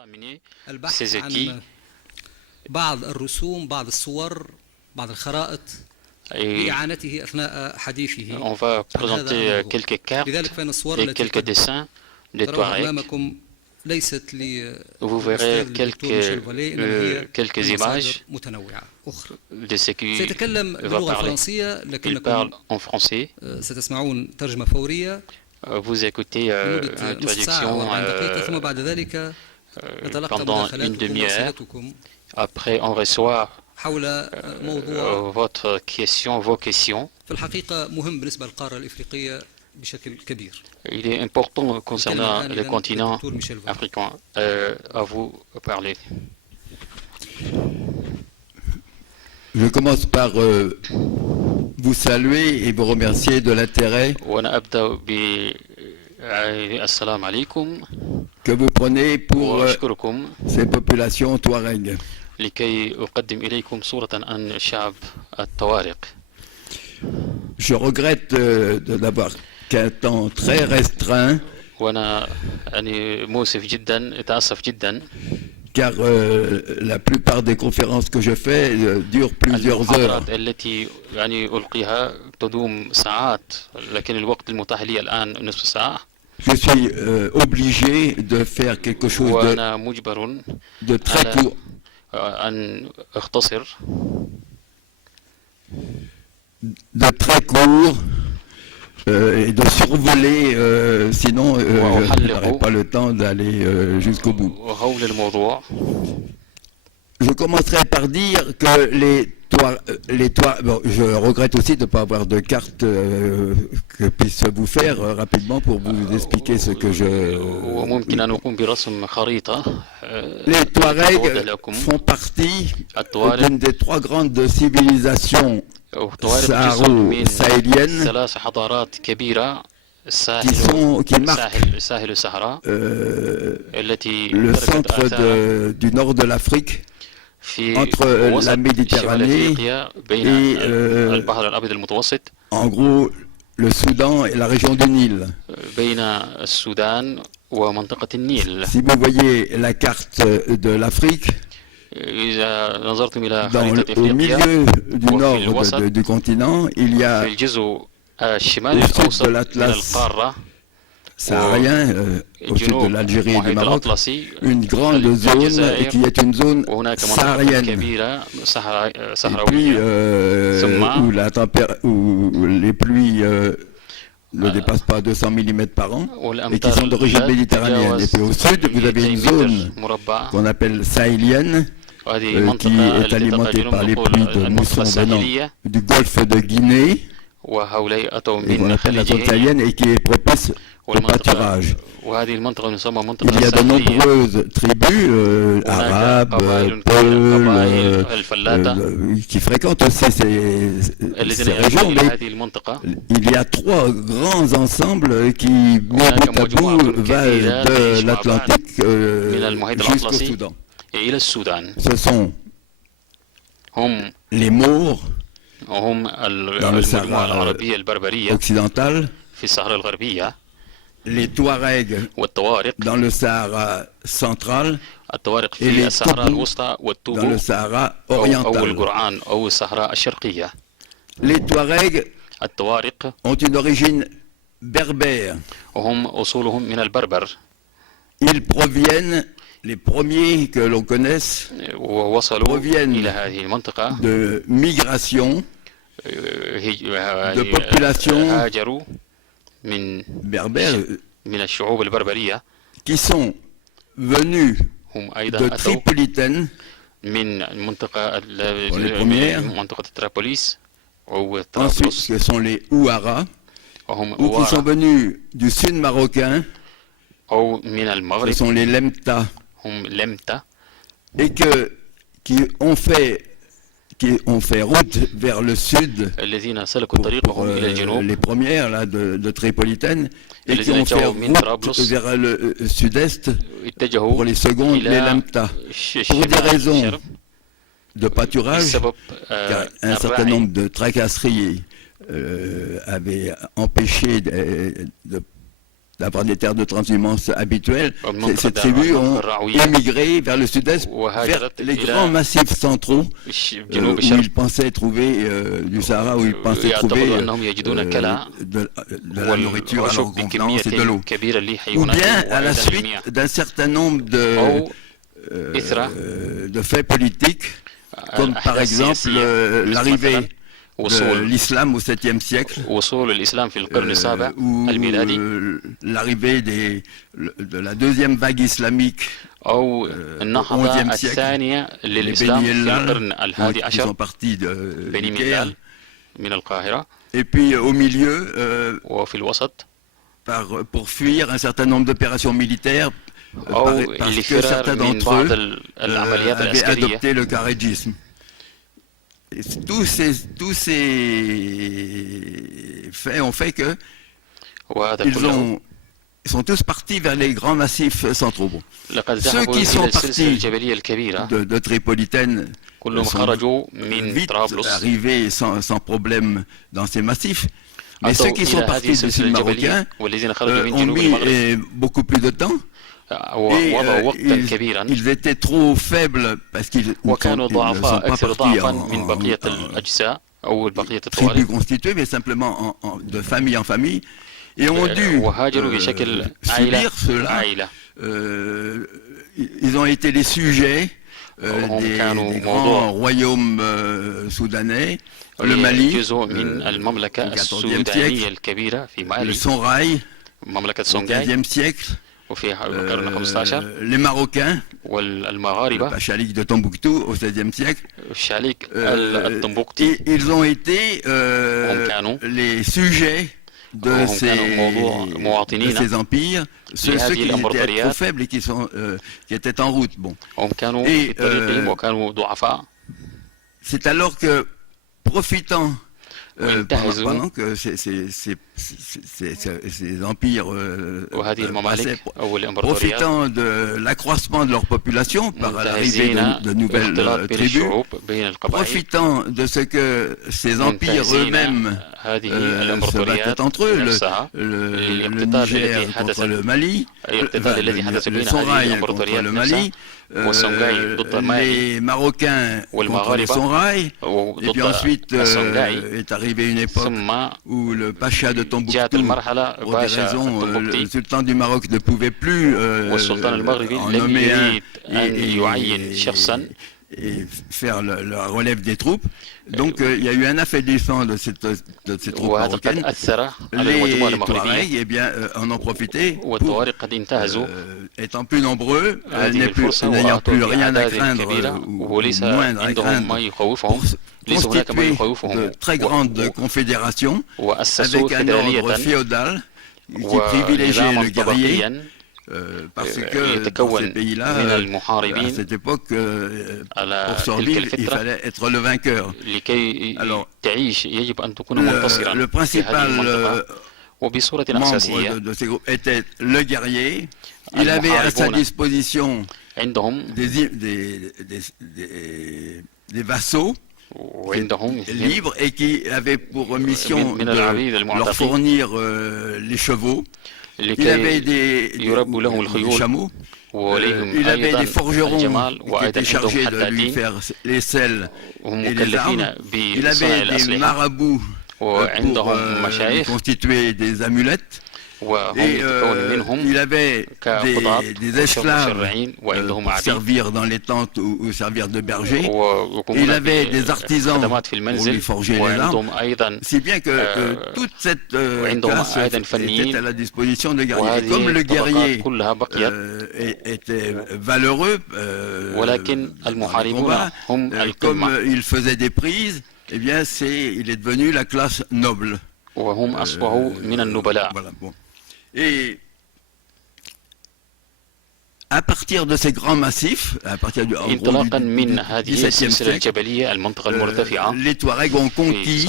ces البحث acquis عن بعض الرسوم، بعض الصور، بعض الخرائط et لإعانته أثناء حديثه on va عن هذا présenter الموضوع. quelques cartes لذلك فإن الصور et التي quelques قد dessins des ترونها Touaregs. أمامكم ليست Vous verrez للأستاذ الدكتور ميشيل فاليه، إنما هي quelques مصادر images متنوعة أخرى. de ce qui سيتكلم va باللغة parler. الفرنسية، Il لكنكم parle en français. ستسمعون ترجمة فورية Vous écoutez لمدة une نصف ساعة أو traduction 40 دقيقة، ثم بعد ذلك نتلقى pendant une مداخلاتكم demi-heure. وأسئلتكم Après, on reçoit حول موضوع votre question, vos questions. في الحقيقة مهم بالنسبة للقارة الإفريقية بشكل كبير. Il est important concernant le continent africain. À vous parler. Je commence par vous saluer et vous remercier de l'intérêt وأنا أبدأ ب السلام عليكم que vous prenez pour وأشكركم ces populations touaregs. لكي أقدم إليكم صورة عن شعب الطوارق. Je regrette de n'avoir qu'un temps très restreint, وأنا يعني مؤسف جدا، أتأسف جدا، car la plupart des conférences que je fais durent plusieurs heures. المحاضرات التي يعني ألقيها تدوم ساعات، لكن الوقت المتاح لي الآن نصف ساعة. Je suis obligé de faire quelque chose وأنا مجبر de très على court. أن أختصر De très court et de survoler, sinon je n'aurai pas le temps d'aller jusqu'au bout. وحول الموضوع. Je commencerai par dire que bon, je regrette aussi de ne pas avoir de carte que puisse vous faire rapidement pour vous expliquer ce que je... وممكن أن أقوم برسم خريطة. Les Touaregs font partie d'une des trois grandes civilisations saharo-sahéliennes ثلاث حضارات كبيرة، qui marquent ساحل الصحراء التي le centre du nord de l'Afrique, entre la Méditerranée et البحر الأبيض المتوسط. en gros le Soudan et la région du Nil. بين السودان ومنطقة النيل. Si vous voyez la carte de l'Afrique, إذا نظرتم إلى au خريطة إفريقيا milieu du nord du continent, il y a في الجزء الشمالي الأوسط من القارة saharien, au sud de l'Algérie et du Maroc, une grande zone qui est une zone saharienne. Et puis, où les pluies ne dépassent pas 200 mm par an et qui sont d'origine méditerranéenne. Et puis au sud, vous avez une zone qu'on appelle sahélienne, qui est alimentée par les pluies de mousson venant du golfe de Guinée, et qu'on appelle la zone sahélienne, et qui est propice au pâturage. Il y a de nombreuses tribus arabes, peuls, qui fréquentent aussi ces régions, mais il y a trois grands ensembles qui, bout à bout, va de l'Atlantique jusqu'au Soudan. Ce sont les Maures dans le Sahara occidental, les Touaregs dans le Sahara central et les Toubous dans le Sahara oriental. Les Touaregs ont une origine berbère. Ils proviennent, les premiers que l'on connaisse, proviennent de migrations de populations berbères qui sont venus de Tripolitaine pour les premières, ensuite ce sont les Ouaras, ou qui sont venus du sud marocain, ce sont les Lemta, et qui ont fait route vers le sud pour les premières là, de Tripolitaine, et qui ont fait route vers le sud-est pour les secondes, les Lemta. Pour des raisons de pâturage, car un certain nombre de tracasseries avaient empêché de d'avoir des terres de transhumance habituelles, ces tribus ont émigré vers le sud-est, vers les grands massifs centraux où ils pensaient trouver du Sahara, où ils pensaient trouver de la nourriture à leur convenance et de l'eau. Ou bien à la suite d'un certain nombre de faits politiques, comme par exemple l'arrivée de l'islam au 7e siècle, ou l'arrivée de la deuxième vague islamique au 11e siècle, les Beni Ella, qui sont partis de Caire, et puis au milieu, pour fuir un certain nombre d'opérations militaires, parce que certains d'entre eux avaient adopté le kharidjisme. Et tous ces faits ont fait que ils sont tous partis vers les grands massifs centraux. Ceux qui sont partis de Tripolitaine sont vite arrivés sans problème dans ces massifs. Mais ceux qui sont partis du sud marocain ont mis beaucoup plus de temps. Et ils étaient trop faibles parce qu'ils ne sont pas partis en tribus constituées, mais simplement de famille en famille, et ont dû subir cela. Ils ont été les sujets des grands royaumes soudanais, le Mali, au XIVe siècle, le Songhai, au XVe siècle, les Marocains, le Pachalik de Tombouctou au XVIe siècle, ils ont été les sujets de ces empires, ceux qui étaient trop faibles et qui étaient en route. Bon. Et c'est alors que, profitant pendant que ces empires profitant de l'accroissement de leur population par l'arrivée de nouvelles tribus, profitant de ce que ces empires eux-mêmes se battaient entre eux, le Niger contre le Mali, le Songhai contre le Mali, les Marocains contre les Songhai, et puis ensuite est arrivée une époque où le Pacha de Tombouctou, pour des raisons, le sultan du Maroc ne pouvait plus en nommer un et faire la relève des troupes. Donc il y a eu un affaiblissement de ces troupes marocaines. Les Touaregs en ont profité pour, étant plus nombreux, n'ayant plus rien à craindre ou moindre à craindre, pour constituer de très grandes confédérations avec un ordre féodal qui privilégiait le guerrier. Parce que dans ces pays-là, à cette époque, pour survivre, il fallait être le vainqueur. Alors, le principal membre de ces groupes était le guerrier. Il avait à sa disposition des vassaux libres et qui avaient pour mission de leur fournir les chevaux. Il avait des chameaux, il avait des forgerons qui étaient chargés de lui faire les selles et les armes, il avait des marabouts pour constituer des amulettes, et il avait des esclaves pour servir dans les tentes ou servir de bergers. Il avait des artisans pour lui forger les armes, si bien que toute cette classe était à la disposition de guerriers. Et comme le guerrier était valeureux dans les combats, comme il faisait des prises, eh bien il est devenu la classe noble. Voilà, bon. Et à partir de ces grands massifs, à partir du XVIIe siècle, les Touaregs ont conquis,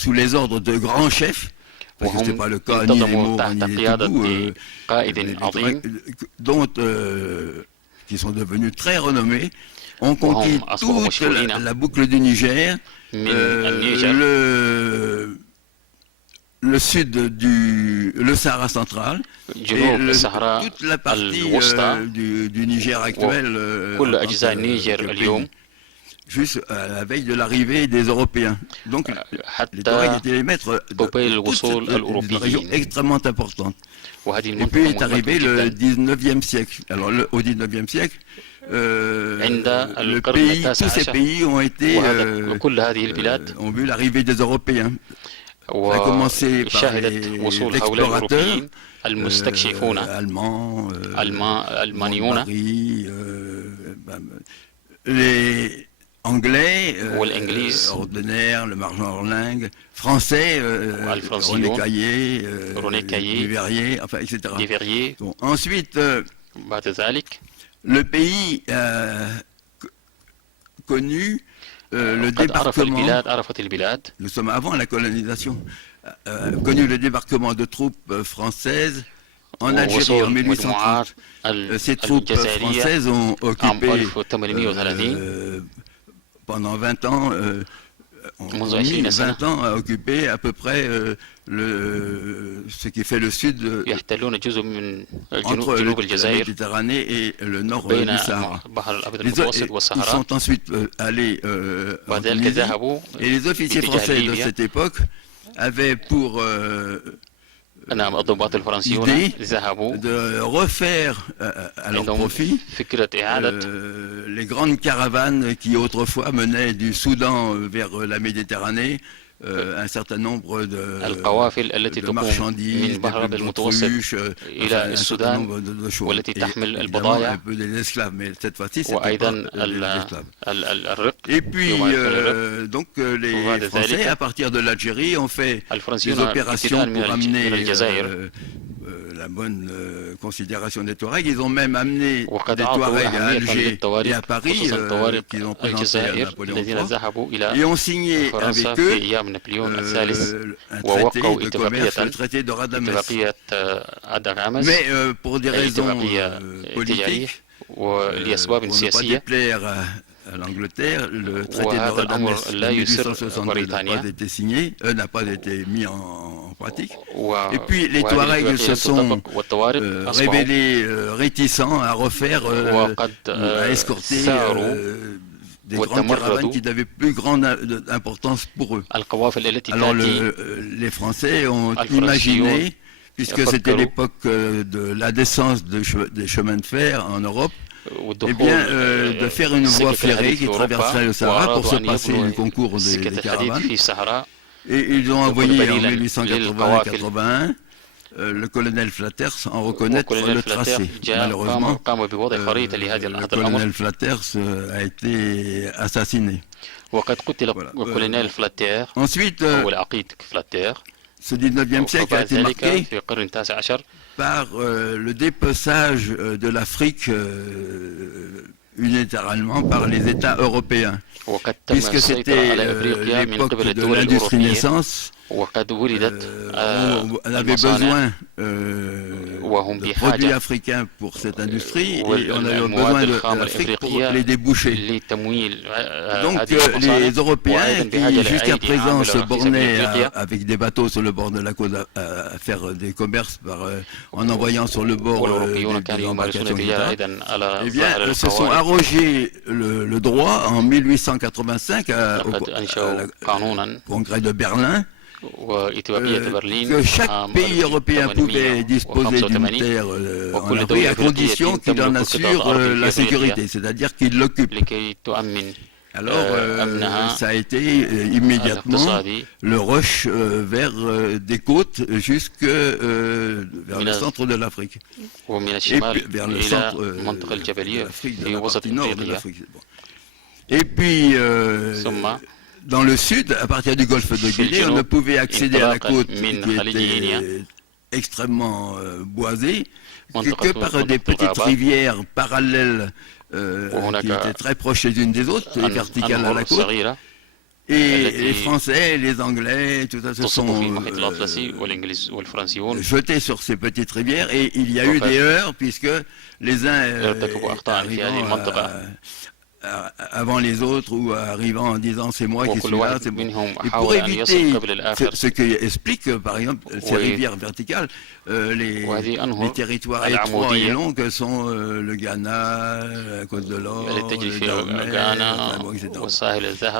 sous les ordres de grands chefs, parce que ce n'était pas le cas ni des Maures ni des Toubous, qui sont devenus très renommés, ont conquis toute la boucle du Niger, le sud le Sahara central et toute la partie du Niger actuel, juste à la veille de l'arrivée des Européens. Donc les Touaregs étaient les maîtres de toute une région extrêmement importante. Et puis est arrivé le 19e siècle. Alors au 19e siècle, tous ces pays ont vu l'arrivée des Européens. Ça a commencé par les explorateurs allemands, Paris, les Anglais, Ordener, le marchand Orling, Français, René Caillé, Duveyrier, enfin, etc. Bon, ensuite, le pays connu le débarquement, nous sommes avant la colonisation, connu le débarquement de troupes françaises en Algérie en 1830. Ces troupes françaises ont occupé pendant 20 ans, ont mis 20 ans à occuper à peu près ce qui fait le sud entre la Méditerranée et le nord du Sahara. Ils sont ensuite allés en Tunisie et les officiers français de cette époque avaient pour idée de refaire à leur profit les grandes caravanes qui autrefois menaient du Soudan vers la Méditerranée, un certain nombre de marchandises, d'autruches, un certain nombre de choses. Et évidemment, un peu des esclaves, mais cette fois-ci, c'était pas des esclaves. Et puis, donc, les Français, à partir de l'Algérie, ont fait des opérations pour amener la bonne considération des Touaregs. Ils ont même amené des Touaregs à Alger et à Paris, qu'ils ont présentés à Napoléon III, et ont signé avec eux un traité de commerce, le traité de Radames. Mais pour des raisons politiques, pour ne pas déplaire à l'Angleterre, le traité de Radames de 1862 n'a pas été signé, n'a pas été mis en pratique. Et puis les Touaregs se sont révélés réticents à refaire, à escorter des grandes caravanes qui n'avaient plus grande importance pour eux. Alors les Français ont imaginé, puisque c'était l'époque de la descente des chemins de fer en Europe, eh bien, de faire une voie ferrée qui traverserait le Sahara pour se passer le concours des caravanes. Et ils ont envoyé en 1880-81 le colonel Flatters en reconnaître le tracé. Malheureusement, le colonel Flatters a été assassiné. Voilà. Ensuite, ce 19e siècle a été marqué par le dépeçage de l'Afrique unilatéralement par les États européens, puisque c'était l'époque de l'industrie naissance. On avait besoin de produits africains pour cette industrie et on avait besoin de l'Afrique pour les débouchés. Donc les Européens qui jusqu'à présent se bornaient avec des bateaux sur le bord de la côte à faire des commerces en envoyant sur le bord des embarcations, eh bien se sont arrogés le droit en 1885 au congrès de Berlin, que chaque pays européen pouvait disposer d'une terre en Afrique à condition qu'il en assure la sécurité, c'est-à-dire qu'il l'occupe. Alors, ça a été immédiatement le rush vers des côtes jusque vers le centre de l'Afrique. Et puis, vers le centre de l'Afrique, de la partie nord de l'Afrique. Et puis, dans le sud, à partir du golfe de Guinée, on ne pouvait accéder à la côte qui était extrêmement boisée que par des petites rivières parallèles qui étaient très proches les unes des autres, et verticales à la côte. Et les Français, les Anglais, tout ça se sont jetés sur ces petites rivières et il y a eu des heurts puisque les uns arrivant avant les autres ou arrivant en disant c'est moi qui suis là, c'est bon. Et pour éviter ce que explique par exemple ces rivières verticales, les territoires étroits et longs que sont le Ghana, la Côte de l'Or, le Dahomey, etc.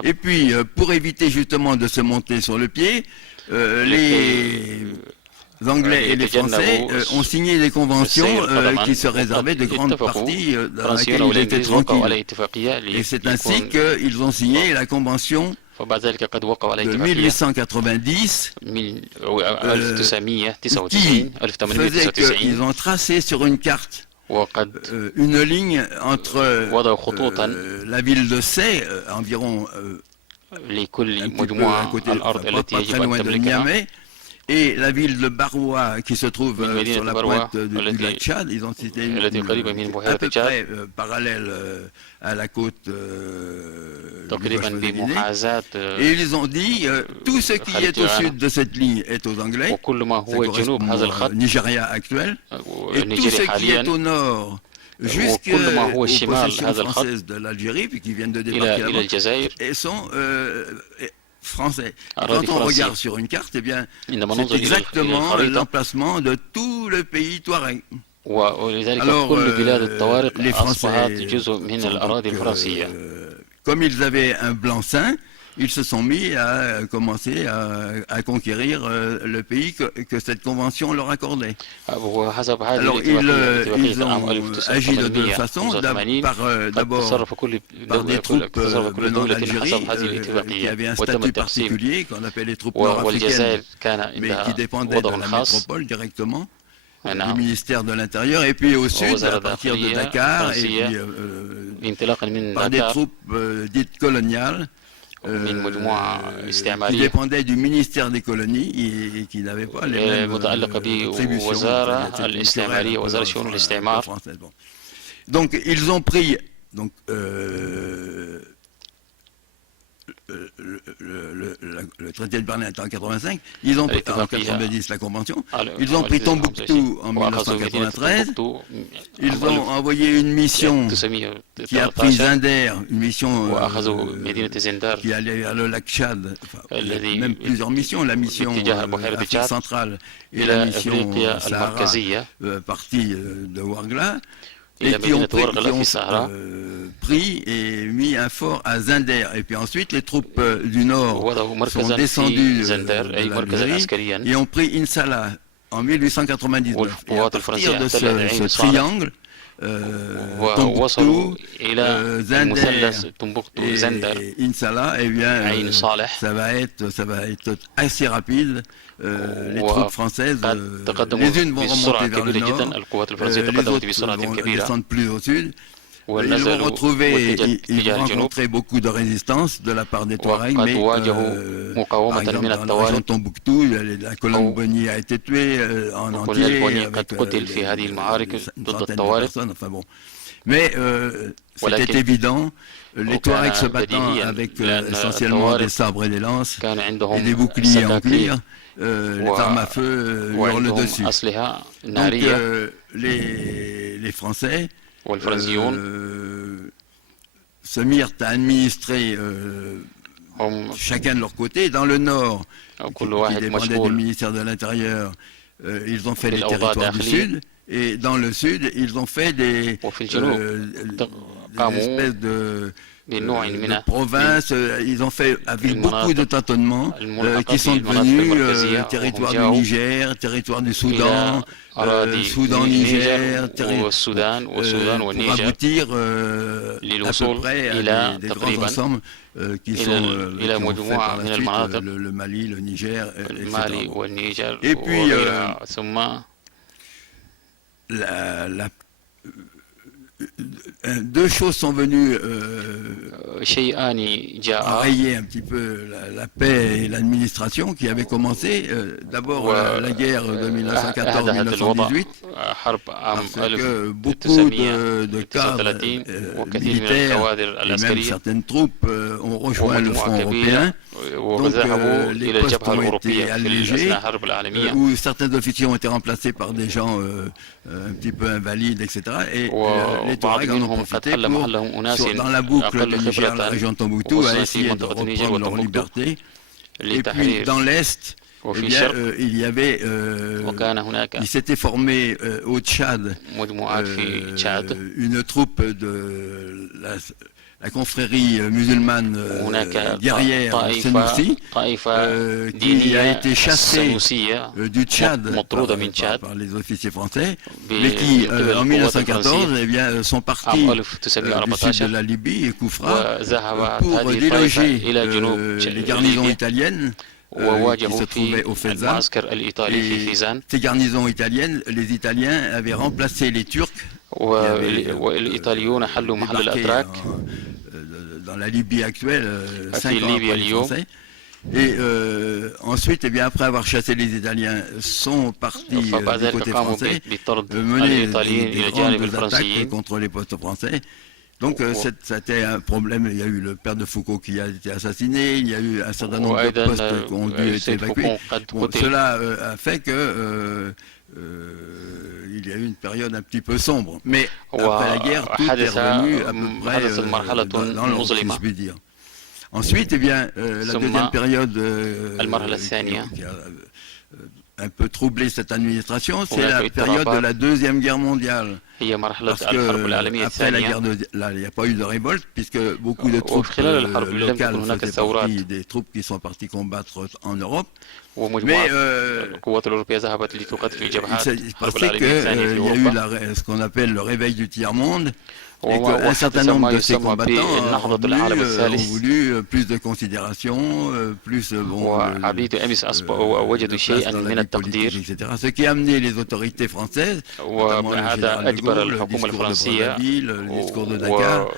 Et puis pour éviter justement de se monter sur le pied, les Anglais et les Français ont signé des conventions qui se réservaient de grandes parties dans lesquelles ils étaient tranquilles. Et c'est ainsi qu'ils ont signé la convention de 1890 qui faisait qu'ils ont tracé sur une carte une ligne entre la ville de Say, environ un peu à côté, pas très loin de Niamey, et la ville de Baroua qui se trouve sur la pointe du lac Tchad. Ils ont cité une à peu près parallèle à la côte et ils ont dit tout ce qui est au sud de cette ligne est aux Anglais, ça correspond au Nigeria actuel, et tout ce qui est au nord jusqu'aux possessions françaises de l'Algérie, puis qui viennent de débarquer là-bas, et sont français. Et quand on regarde sur une carte, eh bien, c'est exactement l'emplacement de tout le pays Touareg. Alors, les Français, comme ils avaient un blanc-seing, ils se sont mis à commencer à conquérir le pays que cette convention leur accordait. Alors ils ont agi de deux façons, d'abord par des troupes venant d'Algérie qui avaient un statut particulier qu'on appelle les troupes nord-africaines, mais qui dépendaient de la métropole directement, du ministère de l'Intérieur, et puis au sud, à partir de Dakar, et puis par des troupes dites coloniales, qui dépendait du ministère des colonies et qui n'avait pas les mêmes attributions françaises. Donc ils ont pris le traité de Berlin était en 85, ils ont pris en 90 la convention, ils ont pris Tombouctou en 1993, ils ont envoyé une mission qui a pris Zinder, une mission qui allait à le lac Tchad, même plusieurs missions, la mission Afrique centrale et la mission Sahara, partie de Ouargla, et qui ont pris et mis un fort à Zinder. Et puis ensuite, les troupes du Nord sont descendues de l'Algérie et ont pris Insala en 1899. Et à partir de ce triangle, Tombouctou, Zinder et Insala, eh bien, ça va être assez rapide. Les troupes françaises, les unes vont remonter vers le nord, les autres vont descendre plus au sud. Ils vont rencontrer beaucoup de résistance de la part des Touaregs, mais par exemple dans la région de Tombouctou, la colonne Boni a été tuée en entier avec une centaine de personnes, enfin bon. Mais c'était évident, les Touaregs se battant avec essentiellement des sabres et des lances et des boucliers en cuir, les armes à feu hurlent dessus. Donc les Français se mirent à administrer chacun de leur côté. Dans le nord, qui dépendait du ministère de l'Intérieur, ils ont fait les territoires du sud. Et dans le sud, ils ont fait des espèces de provinces, ils ont fait avec beaucoup de tâtonnements qui sont devenus territoire du Niger, territoire du Soudan, Soudan-Niger, pour aboutir à peu près à des grands ensembles qui ont fait par la suite le Mali, le Niger, etc. Et puis deux choses sont venues enrayer un petit peu la paix et l'administration qui avait commencé. D'abord la guerre de 1914-1918, parce que beaucoup de cadres militaires et même certaines troupes ont rejoint le front européen. Donc les postes ont été allégés, où certains officiers ont été remplacés par des gens un petit peu invalides, etc. Et les Touaregs en ont profité pour, dans la boucle de Niger, la région de Tombouctou, a essayé de reprendre leur liberté. Et puis dans l'Est, eh bien, il s'était formé au Tchad une troupe de la confrérie musulmane guerrière Senoussi, qui a été chassée du Tchad par les officiers français, mais qui, en 1914, eh bien, sont partis du sud de la Libye, Koufra, pour déloger les garnisons italiennes qui se trouvaient au Fezzan. Et ces garnisons italiennes, les Italiens avaient remplacé les Turcs dans la Libye actuelle, 5 ans après les Français. Et ensuite, eh bien, après avoir chassé les Italiens, sont partis du côté français, mener des grandes attaques contre les postes français. Donc c'était un problème. Il y a eu le père de Foucault qui a été assassiné, il y a eu un certain nombre de postes qui ont dû être évacués. Bon, cela a fait que il y a eu une période un petit peu sombre. Mais après la guerre, tout est revenu à peu près dans l'ordre, si je puis dire. Ensuite, eh bien, la deuxième période qui a un peu troublé cette administration, c'est la période de la Deuxième Guerre mondiale. Parce que après la guerre, il n'y a pas eu de révolte, puisque beaucoup de troupes locales faisaient partie des troupes qui sont parties combattre en Europe. Mais il s'est passé qu'il y a eu ce qu'on appelle le réveil du tiers-monde, et qu'un certain nombre de ces combattants ont voulu plus de considération, plus etc. Ce qui a amené les autorités françaises, notamment le général de Gaulle, le discours de Brazzaville, le discours de Dakar,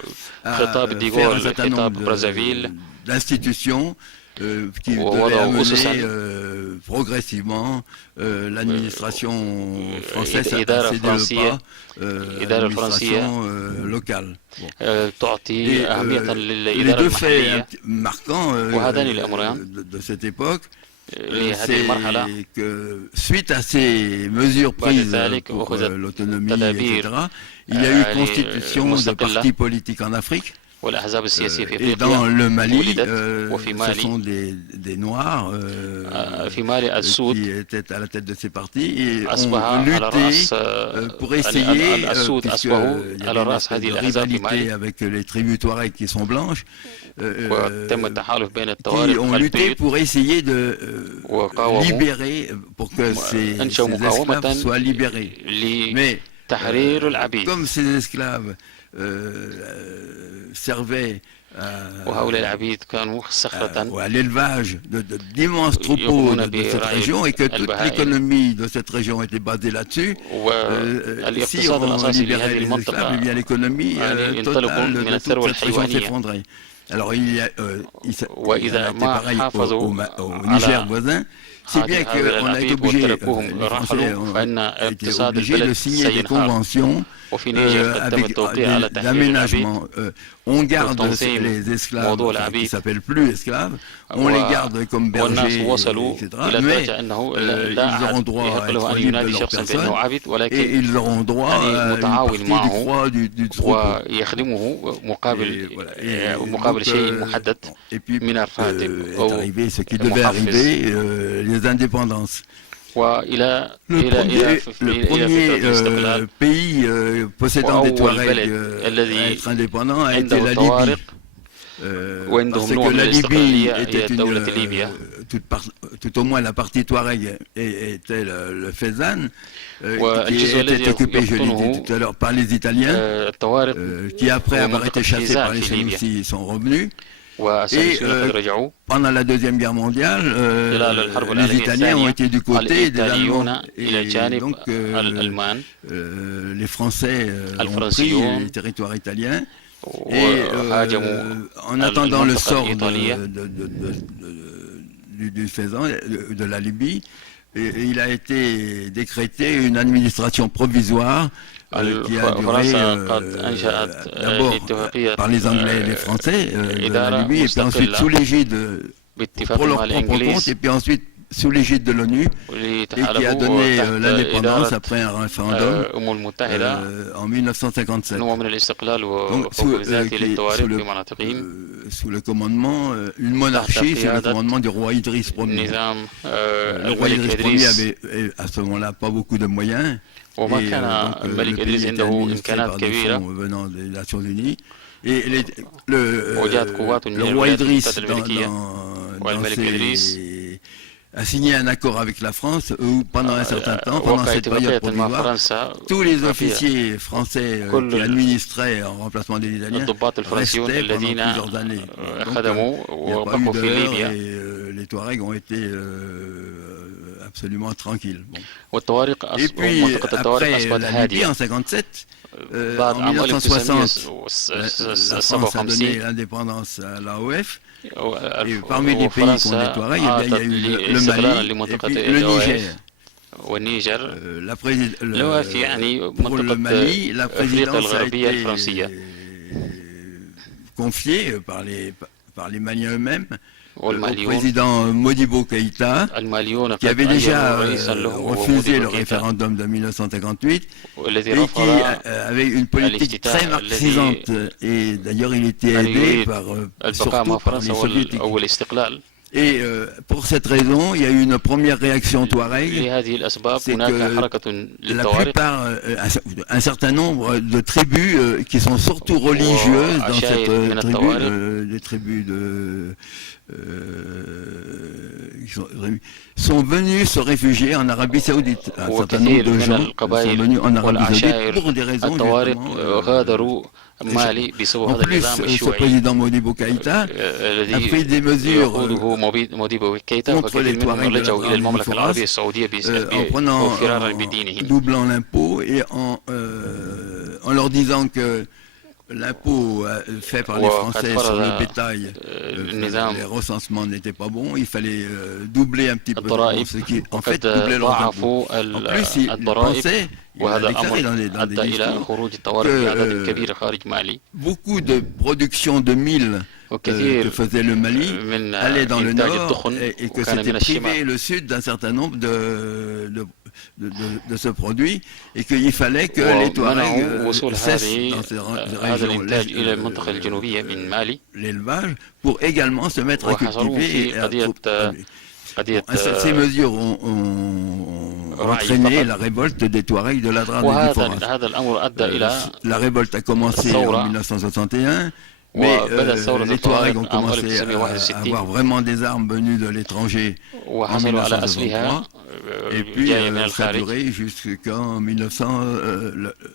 à faire un certain nombre d'institutions qui devaient amener progressivement l'administration française à céder le pas à l'administration locale. Bon. Les deux faits marquants de cette époque, c'est que suite à ces mesures prises pour l'autonomie, etc., il y a eu constitution de partis politiques en Afrique. Et dans le Mali, ce sont des Noirs qui étaient à la tête de ces partis et ont lutté pour essayer, puisqu'il y avait une rivalité avec les tribus Touaregs qui sont blanches, qui ont lutté pour essayer de libérer, pour que ces esclaves soient libérés. Mais comme ces esclaves servaient à l'élevage d'immenses troupeaux de cette région et que toute l'économie de cette région était basée là-dessus, si on libérait les esclaves, eh bien l'économie totale de toute cette région s'effondrait. Alors il a été pareil au Niger voisin, si bien qu'on a été obligé, les Français ont été obligés de signer des conventions avec l'aménagement. On garde les esclaves, qui ne s'appellent plus esclaves, on les garde comme bergers, etc. Mais ils auront droit à être libres de leur personne et ils auront droit à une partie du croix du troupeau. Et puis est arrivé ce qui devait arriver, les indépendances. Le premier pays possédant des Touaregs à être indépendant a été la Libye. Parce que la Libye était tout au moins la partie Touareg était le Fezzan, qui était occupé, je l'ai dit tout à l'heure, par les Italiens, qui après avoir été chassés par les Senoussi sont revenus. Et pendant la Deuxième Guerre mondiale, les Italiens ont été du côté des Allemands. Et donc les Français ont pris les territoires italiens. Et en attendant le sort du Fezzan, de la Libye, il a été décrété une administration provisoire qui a duré d'abord par les Anglais et les Français de la Libye, et puis ensuite sous l'égide pour leur propre compte, et puis ensuite sous l'égide de l'ONU, et qui a donné l'indépendance après un référendum en 1957. Donc, sous le commandement, une monarchie sous le commandement du roi Idriss Ier. Le roi Idriss Ier avait à ce moment-là pas beaucoup de moyens, et donc, le pays était administré par des fonds venant des Nations Unies. Et le roi Idriss a signé un accord avec la France où pendant un certain temps, pendant cette période provisoire, tous les officiers français qui administraient en remplacement des Italiens restaient pendant plusieurs années. Donc, il n'y a pas eu d'heure et les Touaregs ont été absolument tranquilles. Bon. Et puis après la Libye en 1957, en 1960, la France a donné l'indépendance à l'AOF. Et parmi les pays qui ont des Touaregs, il y a eu le Mali et puis le Niger. Pour le Mali, la présidence a été confiée par les Maliens eux-mêmes au président Modibo Keïta, qui avait déjà refusé le référendum de 1958 et qui avait une politique très marxisante. Et d'ailleurs, il était aidé surtout par les soviétiques. Et pour cette raison, il y a eu une première réaction touareg, c'est que la plupart, un certain nombre de tribus qui sont surtout religieuses dans cette tribu, des tribus sont venus se réfugier en Arabie Saoudite. Un certain nombre de gens sont venus en Arabie Saoudite pour des raisons en plus, ce président Modibo Keïta a pris des mesures contre les Touaregs de la en doublant l'impôt et en leur disant que l'impôt fait par les Français sur le bétail, les recensements n'étaient pas bons, il fallait doubler un petit peu, ce qui en fait doublait leurs impôts. En plus, il pensait, il a déclaré dans des discours que beaucoup de production de mil que faisait le Mali allait dans le nord et que c'était privé le sud d'un certain nombre de ce produit et qu'il fallait que les Touaregs cessent dans ces régions l'élevage pour également se mettre à cultiver et à produire. Ces mesures ont entraîné la révolte des Touaregs de l'Adrar et du Foras. La révolte a commencé en 1961. Mais les Touaregs ont commencé à avoir vraiment des armes venues de l'étranger en 1963 et puis ça a duré jusqu'en 1900.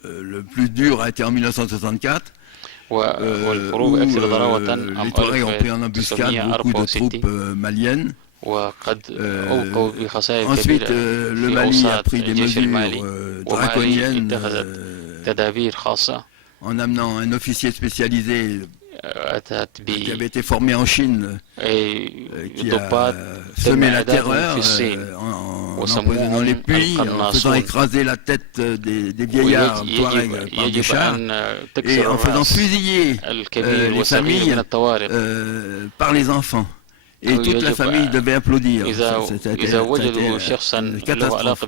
Le plus dur a été en 1964 où les Touaregs ont pris en embuscade beaucoup de troupes maliennes. Ensuite, le Mali a pris des mesures draconiennes en amenant un officier spécialisé qui avait été formé en Chine, qui a semé la terreur en emprisonnant les puits, en faisant écraser la tête des vieillards Touaregs par des chars, et en faisant fusiller les familles par les enfants. Et toute la famille devait applaudir. C'était une catastrophe.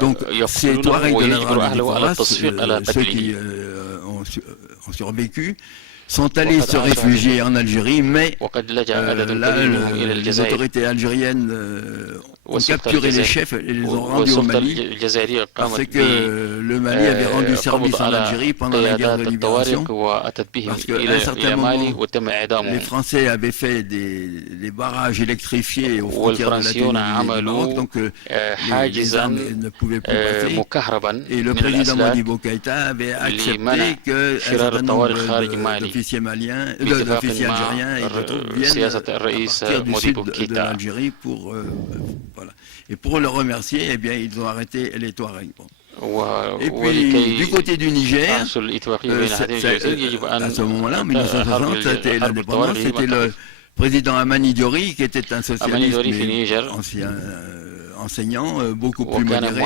Donc, ces Touaregs de l'Adrar et du Foras, ceux qui ont survécu, sont allés se réfugier en Algérie, mais là, les autorités algériennes ont capturé les chefs et les ont rendus au Mali, parce que le Mali avait rendu service en Algérie pendant la guerre de libération, parce qu'à un certain moment, les Français avaient fait des barrages électrifiés aux frontières de la Tunisie et du Maroc, donc les armes ne pouvaient plus passer, et le président Modibo Keïta avait accepté qu'un certain nombre d'officiers maliens, d'officiers algériens et de troupes viennent à partir du sud de l'Algérie pour voilà. Et pour le remercier, eh bien, ils ont arrêté les Touaregs. Bon. Et puis, du côté du Niger, à ce moment-là, en 1960, c'était l'indépendance, c'était le président Hamani Diori, qui était un socialiste, mais enseignant, beaucoup plus modéré,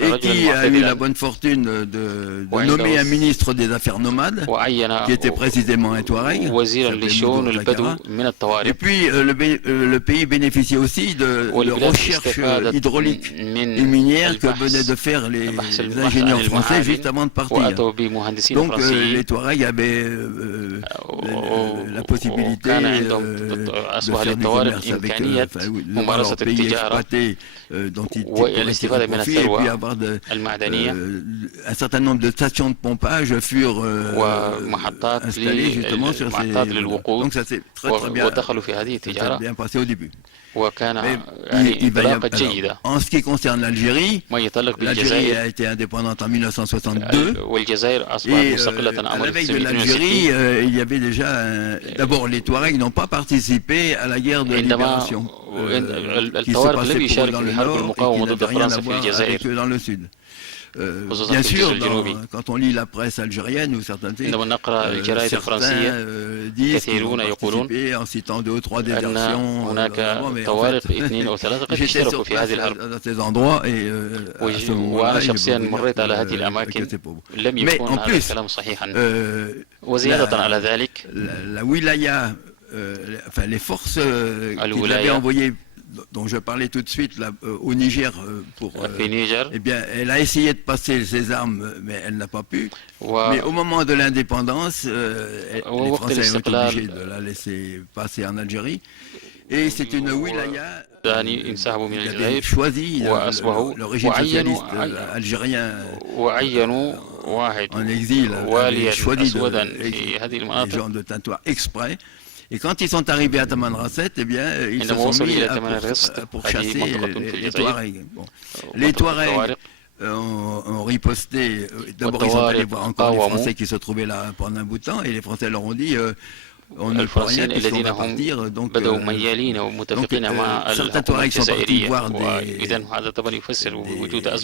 et qui a eu la bonne fortune de nommer un ministre des Affaires nomades, qui était précisément un Touareg, et puis le pays bénéficiait aussi de recherches hydrauliques et minières que venaient de faire les ingénieurs français juste avant de partir. Donc les Touaregs avaient la possibilité de faire du commerce avec leur pays exploité dont ils tiraient profit, et puis avoir un certain nombre de stations de pompage furent installées justement sur ces... Donc ça s'est très bien passé au début. En ce qui concerne l'Algérie, l'Algérie a été indépendante en 1962, et à la veille de l'Algérie, il y avait déjà... D'abord, les Touaregs n'ont pas participé à la guerre de libération qui se passait pour eux dans le nord et qui n'avait rien à voir avec eux dans le sud. Bien sûr, quand on lit la presse algérienne ou certains disent qu'ils ont participé en citant 2 ou 3 désertions, mais en fait, j'étais sur place dans ces endroits et à ce moment-là, mais en plus, la wilaya, enfin les forces qu'ils avaient envoyées, dont je parlais tout de suite là, au Niger, eh bien, elle a essayé de passer ses armes, mais elle n'a pas pu. Mais au moment de l'indépendance, les Français ont été obligés de la laisser passer en Algérie. Et c'est une wilaya qui avait choisi le régime socialiste algérien en exil, avait choisi les gens de Tintois exprès. Et quand ils sont arrivés à Tamanrasset, eh bien, ils se sont mis pour chasser les Touaregs. Bon. Les Touaregs ont riposté. D'abord, ils sont allés voir encore les Français qui se trouvaient là pendant un bout de temps, et les Français leur ont dit on ne peut rien puisqu'on va partir. Donc, certains Touaregs sont partis voir des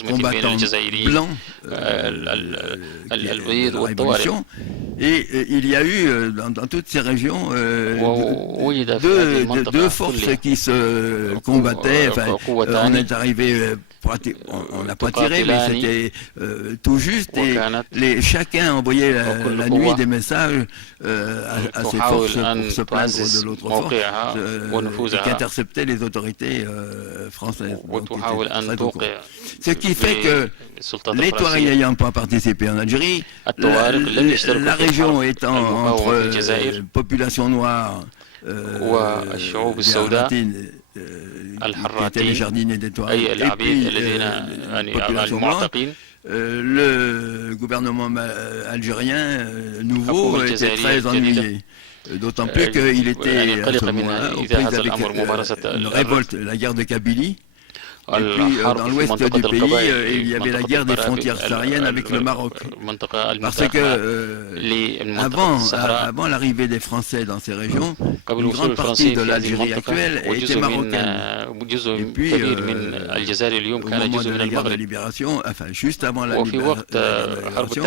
combattants blancs de la Révolution. Et il y a eu dans toutes ces régions deux forces qui se combattaient. Enfin, on est arrivé, on n'a pas tiré, mais c'était tout juste. Et chacun envoyait la nuit des messages à ses forces pour se plaindre de l'autre force qui interceptait les autorités françaises. Ce qui fait que les Touaregs n'ayant pas participé en Algérie, la région étant entre population noire, qui étaient les jardiniers des Touaregs, et puis population blanche, le gouvernement algérien nouveau était très ennuyé. D'autant plus qu'il était à ce moment-là aux prises avec une révolte, la guerre de Kabylie. Et puis dans l'ouest du pays, il y avait la guerre des frontières sahariennes avec le Maroc. Parce que avant l'arrivée des Français dans ces régions, une grande partie de l'Algérie actuelle était marocaine. Et puis au moment de la guerre de libération, enfin juste avant la libération,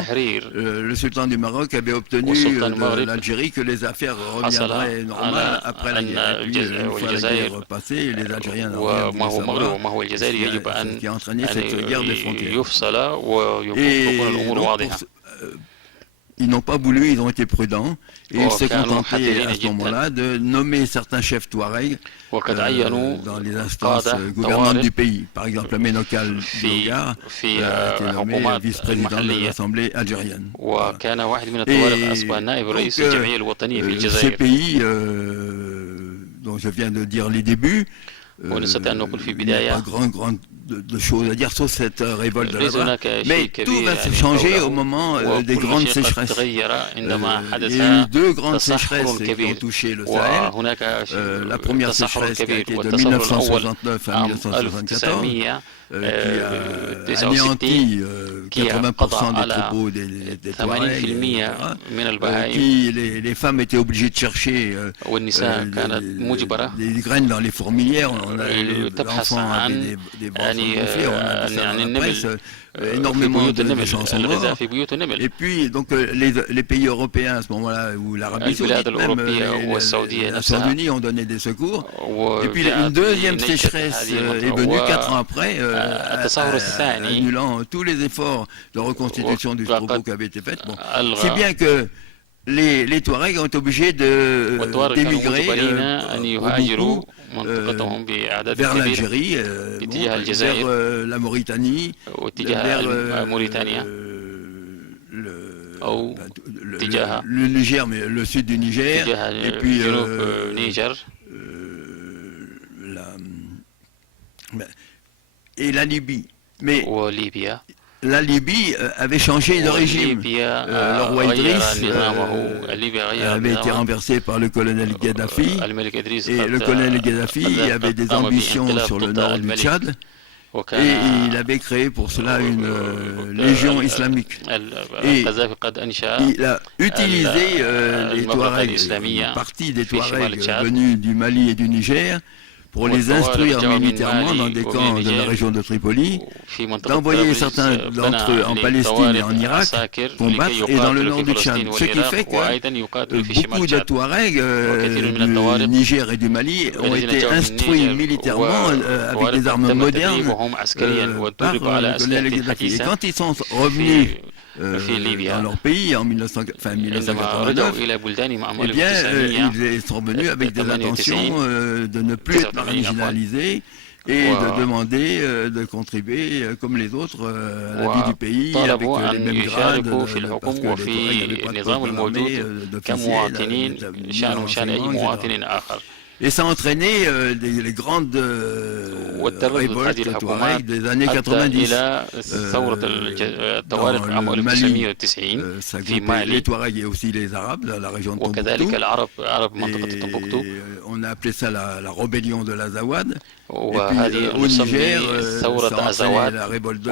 le sultan du Maroc avait obtenu de l'Algérie que les affaires reviendraient normales après la guerre. Et puis une fois la guerre passée, les Algériens n'ont rien voulu savoir. Qui a entraîné cette guerre des frontières. Et donc, ils n'ont pas voulu, ils ont été prudents, et ils se contentaient à ce moment-là de nommer certains chefs touaregs dans les instances gouvernantes du pays. Par exemple, Ménocal Bogar a été nommé vice-président de l'Assemblée algérienne. Et donc, ces pays dont je viens de dire les débuts, il n'y a pas grand de choses à dire sur cette révolte de là-bas. Mais tout va se changer au moment des grandes sécheresses. Il y a eu 2 grandes sécheresses qui ont touché le Sahel. La première sécheresse qui a été de 1969 à 1974, qui a anéanti 80% des troupeaux des Touaregs, les femmes étaient obligées de chercher des graines dans les fourmilières. on a l'enfant avec des bras gonflés, on a vu ça dans la presse, énormément de gens sont morts. Et puis, donc, les pays européens à ce moment-là, ou l'Arabie Saoudite même, les Nations Unies ont donné des secours. Et puis, une deuxième sécheresse est venue 4 ans après, annulant tous les efforts de reconstitution du troupeau qui avaient été faits. Bon. Si bien que les Touaregs ont été obligés d'émigrer vers l'Algérie, vers la Mauritanie, vers le Niger, mais le sud du Niger, et puis et la Libye. Mais la Libye avait changé de régime. Le roi Idriss avait été renversé par le colonel Kadhafi, et le colonel Kadhafi avait des ambitions sur le nord du Tchad, et il avait créé pour cela une légion islamique. Et il a utilisé les Touaregs, une partie des Touaregs venus du Mali et du Niger, pour les instruire militairement dans des camps de la région de Tripoli, d'envoyer certains d'entre eux en Palestine et en Irak combattre, et dans le nord du Tchad. Ce qui fait que beaucoup de Touaregs du Niger et du Mali ont été instruits militairement avec des armes modernes par le colonel Kadhafi. Et quand ils sont revenus dans leur pays en 1989, eh bien, ils sont revenus avec des intentions de ne plus être marginalisés et de demander de contribuer comme les autres à la vie du pays avec les mêmes grades, parce que les Touaregs n'avaient pas de poste dans l'armée d'officier, et ça a entraîné les grandes révoltes Touareg des années 90. Dans le Mali, ça groupait les Touaregs et aussi les Arabes, dans la région de Tombouctou. On a appelé ça la rébellion de l'Azawad. Et puis au Niger, ça a entraîné la révolte de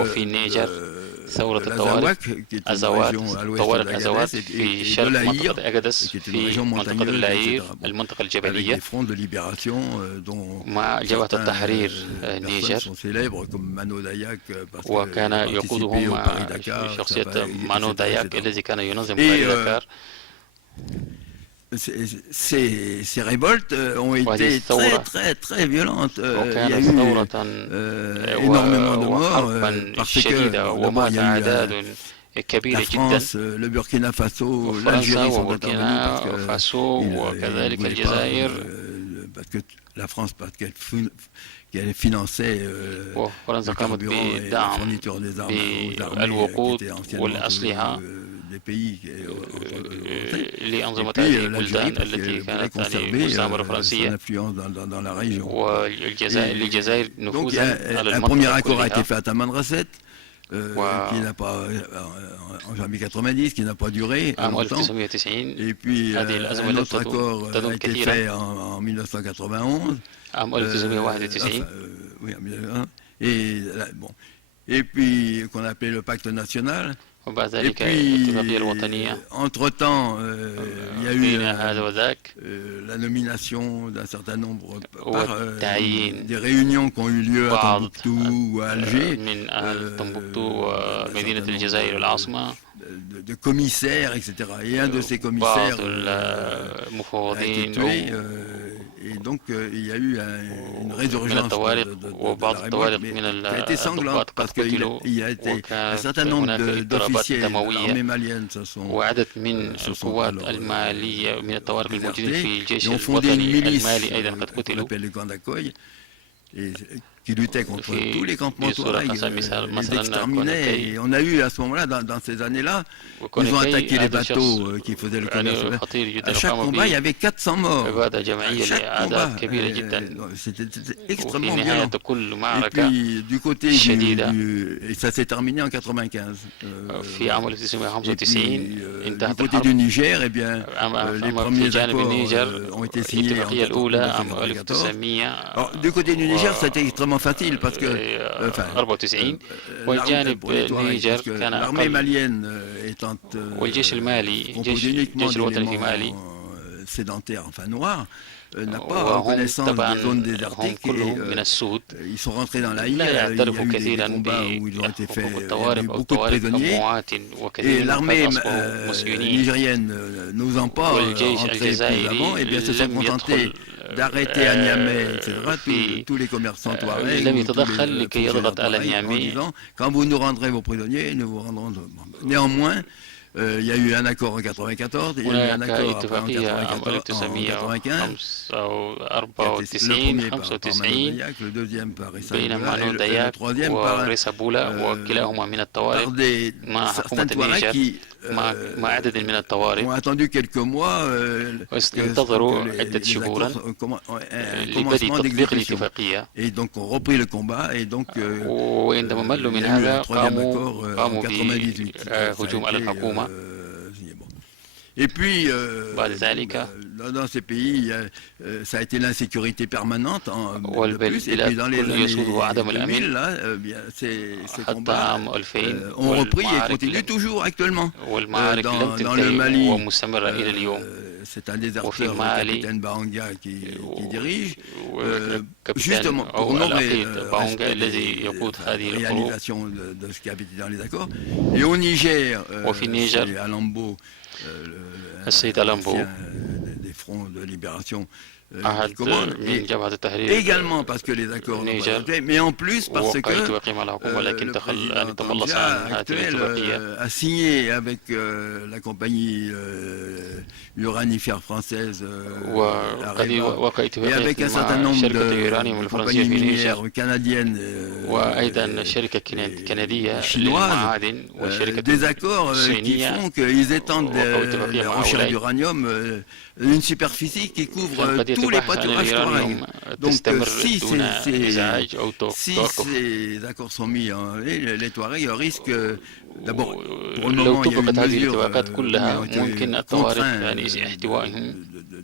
l'Azawak, qui est une région à l'ouest de l'Agadez, et de l'Aïr, qui est une région montagneuse, etc. Avec des fronts de libération dont certains sont célèbres, comme Mano Dayak, parce qu'il a participé au Paris-Dakar. Ces révoltes ont été très violentes. Il y a eu énormément de morts parce que d'abord il y a eu la France, le Burkina Faso, l'Algérie sont intervenus parce que la France, parce qu'elle finançait le carburant et la fourniture des armes aux armées qui étaient anciennement des pays, et puis l'Algérie parce qu'elle voulait conserver son influence dans la région. Donc un premier accord a été fait à Tamanrasset, qui n'a pas, en janvier 90, qui n'a pas duré longtemps. Et puis un autre accord a été fait en 1991. Et puis qu'on appelait le pacte national. Et puis, entre-temps, il y a eu la nomination d'un certain nombre par des réunions qui ont eu lieu à Tombouctou ou à Alger, de commissaires, etc. Et un de ces commissaires a été tué. Et donc, il y a eu une résurgence de la révolte, mais qui a été sanglante, parce qu'il y a été un certain nombre d'officiers de l'armée malienne se sont désertés, et ont fondé une milice qu'on appelle les Gandakoy, qui luttait contre tous les campements Touaregs, les exterminait. Et on a eu à ce moment-là, dans ces années-là, ils ont attaqué les bateaux qui faisaient le commerce. À chaque combat, il y avait 400 morts. À chaque combat, c'était extrêmement violent. Et puis, du côté et ça s'est terminé en 95. Et puis, du côté du Niger, eh bien, les premiers accords ont été signés en 1994. Alors, du côté du Niger, c'était extrêmement facile parce que l'armée malienne étant composée uniquement d'éléments sédentaire, enfin noir, n'a pas connaissance des zones désertiques et ils sont rentrés dans l'Aïe. Il y a eu des combats où ils ont été faits, il y a eu beaucoup de prisonniers et l'armée nigérienne n'osant pas entrer plus avant, et bien se sont contentés d'arrêter à Niamey, etc., tous les commerçants touaregs, en disant quand vous nous rendrez vos prisonniers, nous vous rendrons. Néanmoins, il y a eu un accord en 94, il y a eu un accord après en 95, le premier par Manodayak, le deuxième par Issa Boula et le troisième par certains Touaregs qui ont attendu quelques mois un commencement d'exécution. Et donc on repris le combat et donc il y a eu un troisième accord en 98. Et puis, dans ces pays, ça a été l'insécurité permanente de plus. Et puis dans les années 2000, là, ces combats ont repris et continuent toujours actuellement. Dans le Mali, c'est un déserteur, le capitaine Bahanga, qui dirige, justement pour honorer la réalisation de ce qui avait été dans les accords. Et au Niger, c'est Alambo, des fronts de libération qui commandent, également parce que les accords n'ont pas été, mais en plus parce que le président Tanja actuel a signé avec la compagnie uranifère française Areva, et avec un certain nombre de compagnies minières canadiennes chinoises, des accords qui font qu'ils étendent les recherches d'uranium une superficie qui couvre tous les pâturages touaregs. Donc si ces accords sont mis en les Touaregs risquent d'abord, pour le moment, il y a une mesure contraint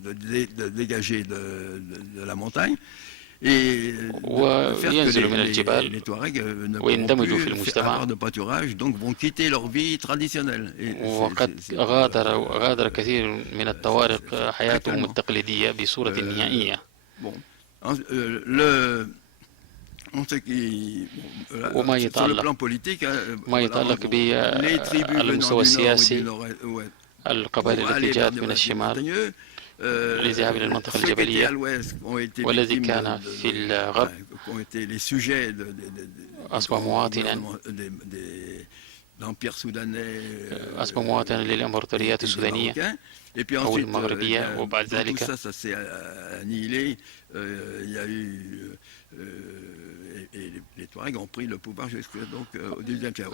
de dégager de la montagne et de faire que les Touaregs ne pourront plus avoir de pâturage, donc vont quitter leur vie traditionnelle. وقد غادر كثير من الطوارق حياتهم التقليدية بصورة نهائية. sur le plan politique, ما يتعلق بالمستوى السياسي، القبائل التي جاءت من الشمال للذهاب إلى المنطقة الجبلية، والذي كان في الغرب أصبح مواطنا أصبح مواطنا للإمبراطوريات السودانية أو المغربية. وبعد ذلك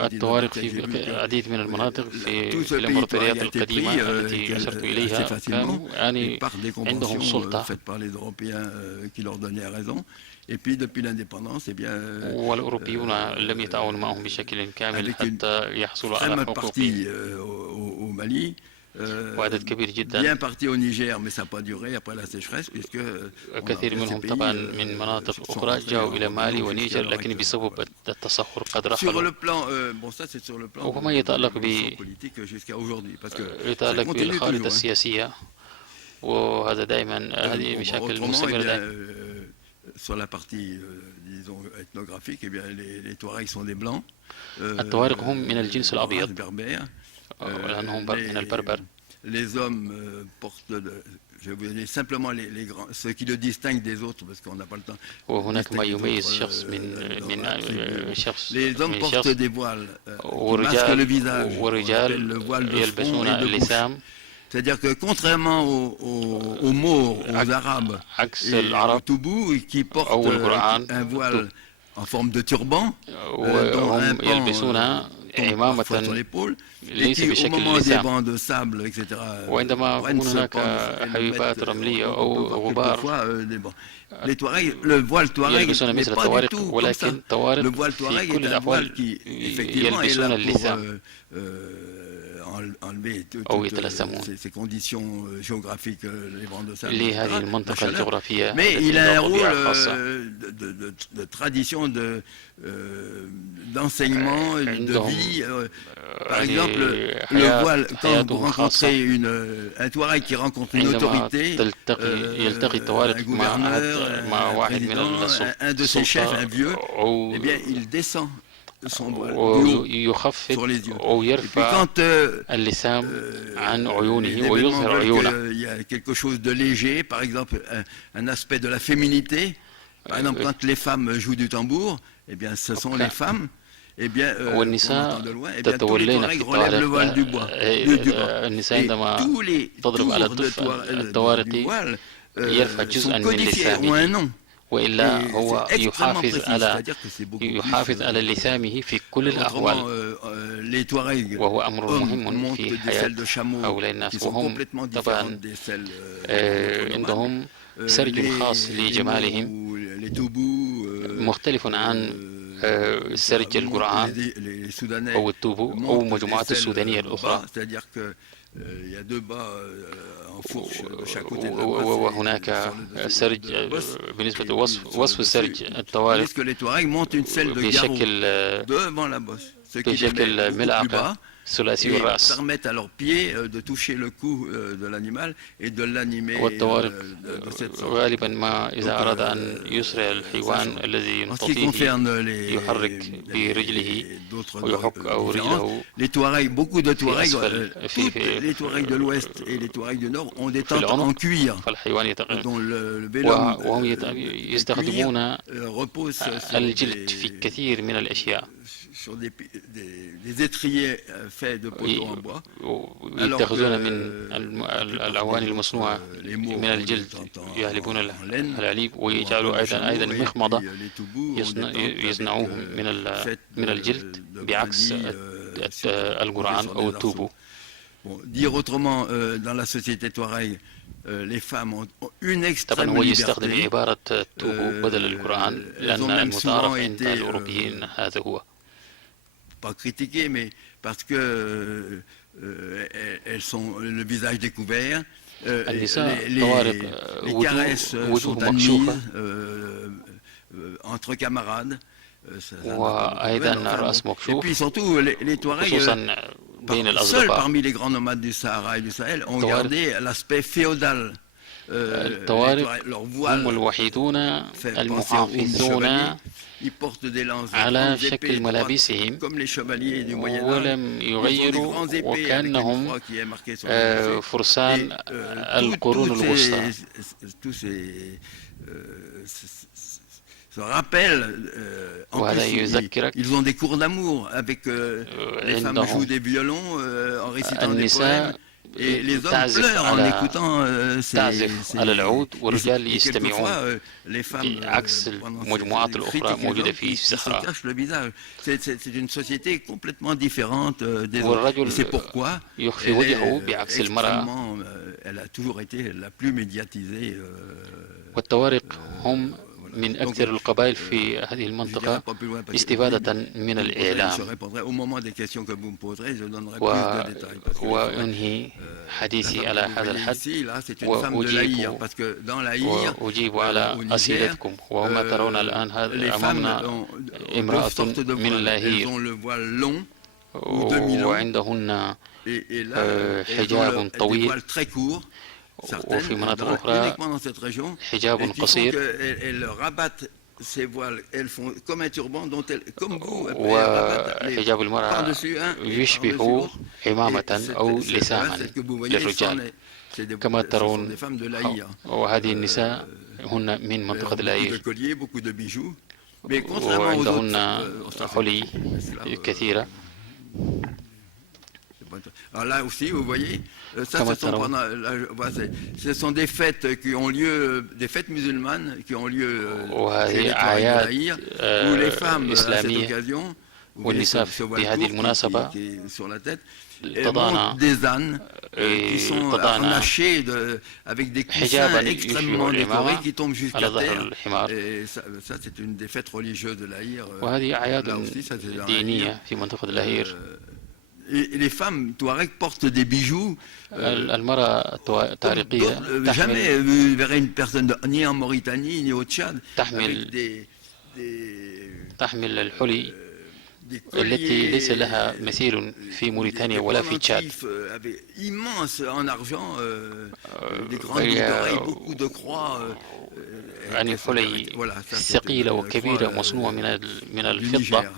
الطوارق في العديد من المناطق في الإمبراطوريات القديمة التي أشرت إليها كانوا يعني عندهم سلطة. والأوروبيون لم يتعاونوا معهم بشكل كامل حتى يحصلوا على حقوقهم. وعدد كبير جدا كثير منهم طبعا من مناطق أخرى جاءوا إلى مالي ونيجر، لكن بسبب التصحر قد رحلوا. وما يتعلق بالخارطة السياسية، وهذا دائما هذه مشاكل مستمرة. Sur la partie, disons, ethnographique, eh bien, les Touaregs sont des blancs. الطوارق هم من الجنس الأبيض لأنهم من البربر. Les hommes portent, je vais vous donner simplement ce qui le distingue des autres, parce qu'on n'a pas le temps. وهناك ما يميز شخص من شخص. Les hommes portent des voiles qui masquent le visage, le voile de front et de bouche. C'est-à-dire que contrairement aux Maures, aux Arabes et aux Toubous qui portent un voile en forme de turban, dont un pan tombe sur l'épaule, et qui au moment des vents de sable, etc., prennent ce pan quelquefois des bancs. Les Touaregs, le voile Touareg n'est pas du tout comme ça. Le voile Touareg est un voile qui, effectivement, est là pour enlever toutes ces conditions géographiques, les bancs de sable, mais il a un rôle de tradition, d'enseignement, de vie par exemple, le voile, quand vous rencontrez un Touareg qui rencontre une autorité, un gouverneur, un président, un de ses chefs, un vieux, eh bien, il descend son voile sur les yeux. Et puis quand il y a quelque chose de léger, par exemple un aspect de la féminité, par exemple quand les femmes jouent du tambour, eh bien ce sont les femmes. Eh bien, on entend de loin, eh bien, tous les Touaregs relèvent le voile du bas. Et tous les tours du voile sont codifiés, ont un nom. وإلا هو يحافظ على لثامه في كل الأحوال وهو أمر مهم في حياة هؤلاء الناس وهم طبعا عندهم سرج خاص لجمالهم مختلف عن سرج القرآن أو التوبو أو مجموعات السودانية الأخرى وهناك سرج بالنسبة لوصف السرج الطوارئ بشكل ملعقة ثلاثي الرأس permettent à leurs pieds de toucher le cou de l'animal et de l'animer والطوارق غالبا ما إذا أراد أن يسرع الحيوان الذي ينطفيه يحرك برجله ويحك أو رجله les Touaregs, beaucoup de Touaregs, les Touaregs de l'Ouest et les Touaregs du Nord ont des tentes en cuir dont le vélum وهم يستخدمون الجلد في كثير من الأشياء sur des étriers faits de poteaux en bois. يتخذون من الأواني المصنوعة من الجلد يهلبون الحليب ويجعلوا أيضا مخمضة يصنعوه من الجلد بعكس القرعان أو التوبو. Dire autrement, dans la société touareg, les femmes ont une extrême طبعا هو liberté. يستخدم عبارة توبو بدل القرآن لأن المتعارف عند الأوروبيين هذا هو. Pas critiquées, mais parce que elles sont le visage découvert. Les caresses sont admises entre camarades. Et puis surtout, les Touaregs, seuls parmi les grands nomades du Sahara et du Sahel, ont gardé l'aspect féodal. الطوارق هم الوحيدون المحافظون على شكل ملابسهم ولم يغيروا وكأنهم فرسان القرون الوسطى. وهذا يذكرك ils ont des cours d'amour avec les femmes jouent des violons en récitant des poèmes et les hommes pleurent en écoutant تعزف على العود والرجال يستمعون بعكس المجموعات الأخرى موجودة في الصحراء. C'est une société complètement différente des autres. والرجل Et c'est pourquoi يخفي وجهه بعكس المرأة. Elle a toujours été la plus médiatisée. والطوارق هم من أكثر القبائل في هذه المنطقة استفادة من الإعلام. وأنهي حديثي على هذا الحد وأجيب على أسئلتكم. وهم ترون الآن أمامنا امرأة من اللاهير وعندهن حجاب طويل وفي مناطق أخرى حجاب قصير وحجاب المرأة يشبه عمامة أو لساما للرجال كما ترون. وهذه النساء هن من منطقة الأير وعندهن حلي كثيرة. Alors là aussi, vous voyez, ça, ce sont des fêtes qui ont lieu, des fêtes musulmanes qui ont lieu où les femmes, à cette occasion, والنساء في هذه المناسبة sur la tête, montent des ânes qui sont harnachés avec des coussins extrêmement décorés qui tombent jusqu'à terre. Et ça, c'est une des fêtes religieuses de l'Aïr. وهذه أعياد دينية في منطقة الأهير. Et les femmes touareg portent des bijoux. Jamais vous verrez une personne ni en Mauritanie ni au Tchad avec التي ليس لها مثيل في موريتانيا ولا في تشاد. يعني حلي ثقيلة وكبيرة مصنوعة من الفضة،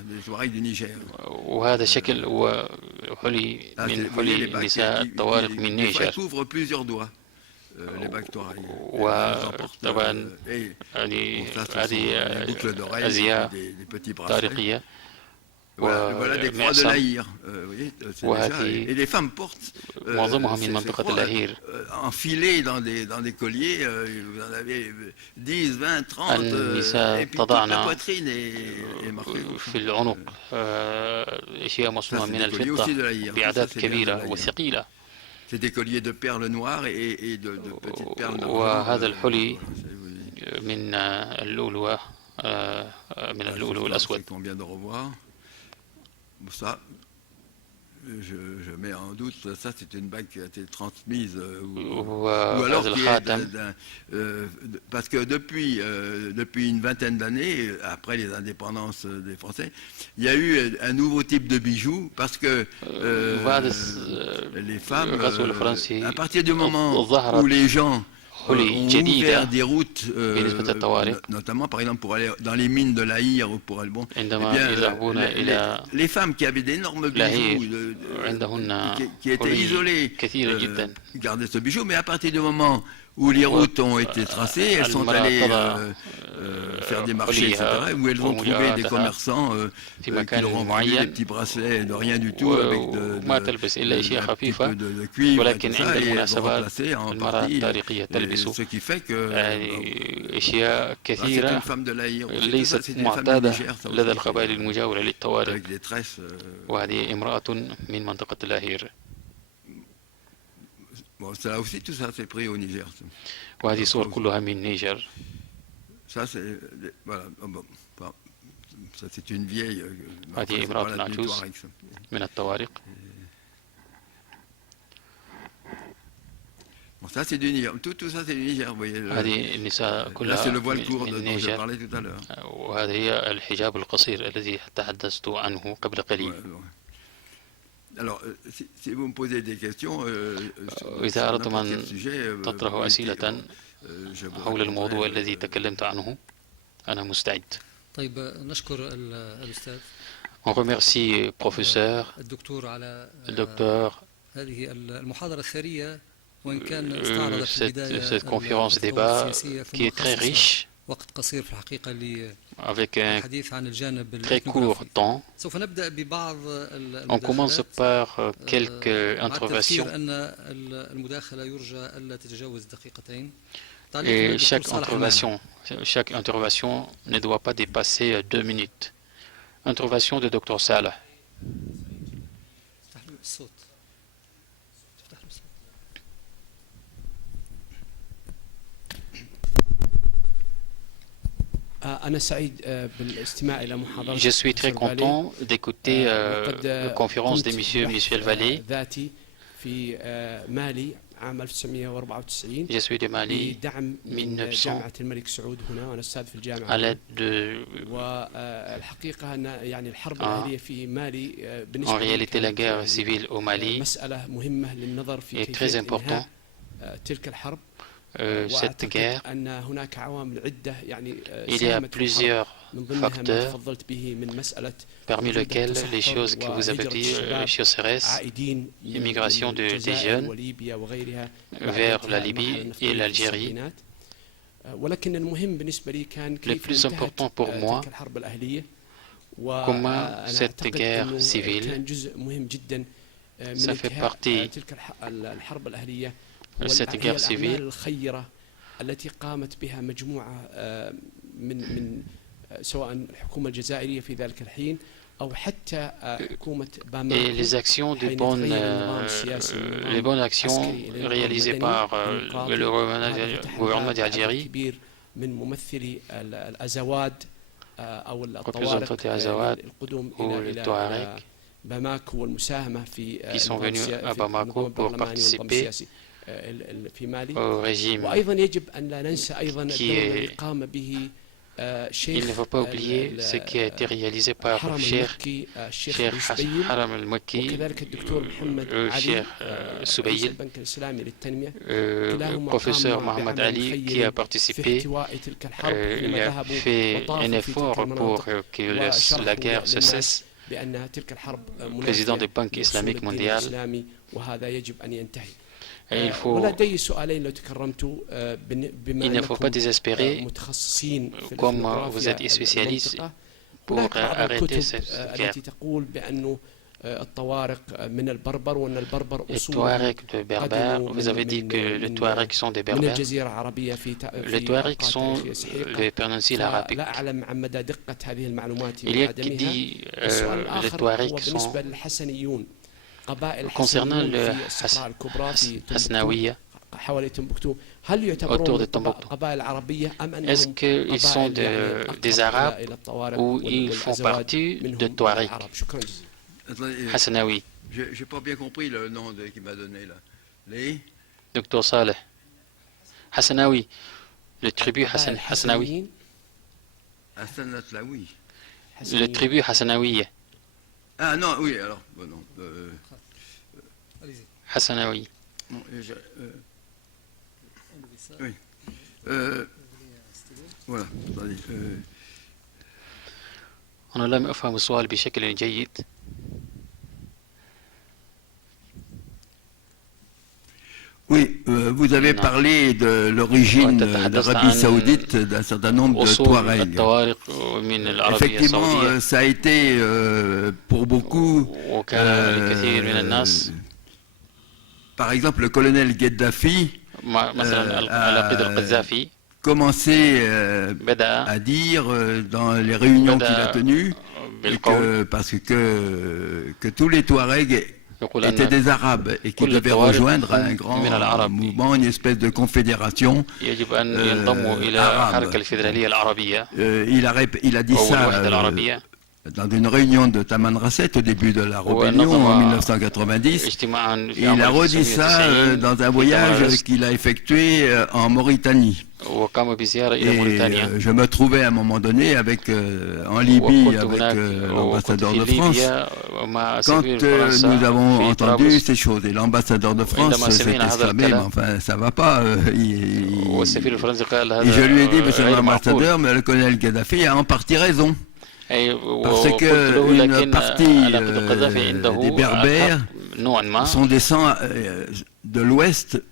وهذا شكل وحلي من حلي نساء الطوارق من نيجر. وطبعا هذه أزياء طارقية ومعصم، وهذه معظمها من منطقة اللاهير. النساء تضعن في العنق أشياء مصنوعة من الفضة بأعداد كبيرة وثقيلة. وهذا الحلي من اللؤلؤ الأسود. Ça, je mets en doute, ça c'est une bague qui a été transmise, ou alors qui est parce que depuis une vingtaine d'années, après les indépendances des Français, il y a eu un nouveau type de bijoux, parce que les femmes, à partir du moment où les gens حلي جديدة بالنسبة للطوارئ، notamment par exemple pour aller dans les mines de l'Aïr ou pour aller عندما يذهبون إلى les femmes qui avaient d'énormes bijoux qui étaient isolées gardaient ce bijou, mais à partir du moment où les routes ont été tracées, elles sont allées faire des marchés, etc., où elles ont trouvé des commerçants qui leur ont vendu des petits bracelets de rien du tout, avec de cuivre, et tout ça, et elles ont remplacé en partie, ce qui fait que c'est une femme de l'Aïr, ليست معتادة لدى القبائل المجاورة للطوارئ، وهذه امرأة من منطقة اللاهير. Bon, ça aussi, tout ça c'est pris au Niger. وهذه صور كلها من نيجر. Ça c'est voilà, bon, ça c'est une vieille. هذه امرأة عجوز من الطوارق. Bon, ça c'est du Niger. Tout ça c'est du Niger, vous voyez. هذه النساء كلها c'est le voile court dont je parlais tout à l'heure. وهذا هي الحجاب القصير الذي تحدثت عنه قبل قليل. Alors, si vous me posez des questions, إذا أردتم أن تطرحوا أسئلة حول الموضوع الذي تكلمت عنه أنا مستعد. طيب نشكر الأستاذ. On remercie professeur, الدكتور على هذه المحاضرة الثرية، وإن كان استعرض في البداية cette conférence débat qui est très riche, وقت قصير في الحقيقة avec un للحديث عن الجانب très court temps. سوف نبدأ ببعض On commence par quelques interventions. أن المداخلة يرجى ألا تتجاوز دقيقتين. Et chaque intervention ne doit pas dépasser 2 minutes. Intervention de Dr Salah. Je suis très content d'écouter la conférence de M. Michel Vallée. Je suis de Mali, 1900, à l'aide de... En réalité, la guerre civile au Mali est très importante. Cette guerre, il y a plusieurs facteurs, parmi lesquels les choses que vous avez dit, sur CRS, l'immigration des jeunes vers la Libye et l'Algérie. Le plus important pour moi, comment cette guerre civile, ça fait partie cette guerre civile التي قامت بها مجموعة من سواء الحكومة الجزائرية في ذلك الحين أو حتى حكومة باماكو. Et les actions les bonnes actions réalisées par le gouvernement d'Algérie, من ممثلي الأزواد أو représentant des Azawad ou les Touaregs, باماكو والمساهمة في qui sont venus à Bamako pour participer au régime وأيضا يجب أن لا ننسى أيضا الدور الذي قام به il ne faut pas oublier ce qui a été réalisé par Cheikh Haram al-Makki, Cheikh Soubaïl, professeur Mohamed Ali, qui a participé. Il a fait un effort pour que la guerre se cesse. Président de la Banque islamique mondiale. Et il ne faut pas désespérer, comme vous êtes spécialiste, pour arrêter cette guerre. Les Touaregs de Berbères, vous avez dit que les Touaregs sont des Berbères. Les Touaregs sont les péninsules arabiques. Il y a qui dit les Touaregs sont... Concernant le Hasnawiya, autour de Tombouctou, est-ce qu'ils sont des Arabes ou ils font partie de Touareg? Hasnawi. Je n'ai pas bien compris le nom qu'il m'a donné là. Docteur Saleh. Hasnawi. Le tribu Hasnawi. Le tribu Hasnawiya. Ah non, oui, alors, bon, non. Hassanawi. Oui. Voilà. أنا لم أفهم السؤال بشكل جيد. Oui, vous avez parlé de l'origine d'Arabie Saoudite d'un certain nombre de Touaregs. Effectivement, ça a été pour beaucoup, par exemple, le colonel Gheddafi a commencé à dire dans les réunions qu'il a tenues parce que tous les Touaregs étaient des Arabes et qu'ils devaient rejoindre un grand mouvement, une espèce de confédération arabe. Il a dit ça dans une réunion de Tamanrasset au début de la rébellion en 1990. Il a redit ça dans un voyage qu'il a effectué en Mauritanie. Et je me trouvais à un moment donné en Libye avec l'ambassadeur de France quand nous avons entendu ces choses. Et l'ambassadeur de France s'est exclamé, mais enfin ça va pas. Et je lui ai dit, monsieur l'ambassadeur, mais le colonel Gaddafi a en partie raison. Parce qu'une partie des Berbères sont des sangs de l'Ouest,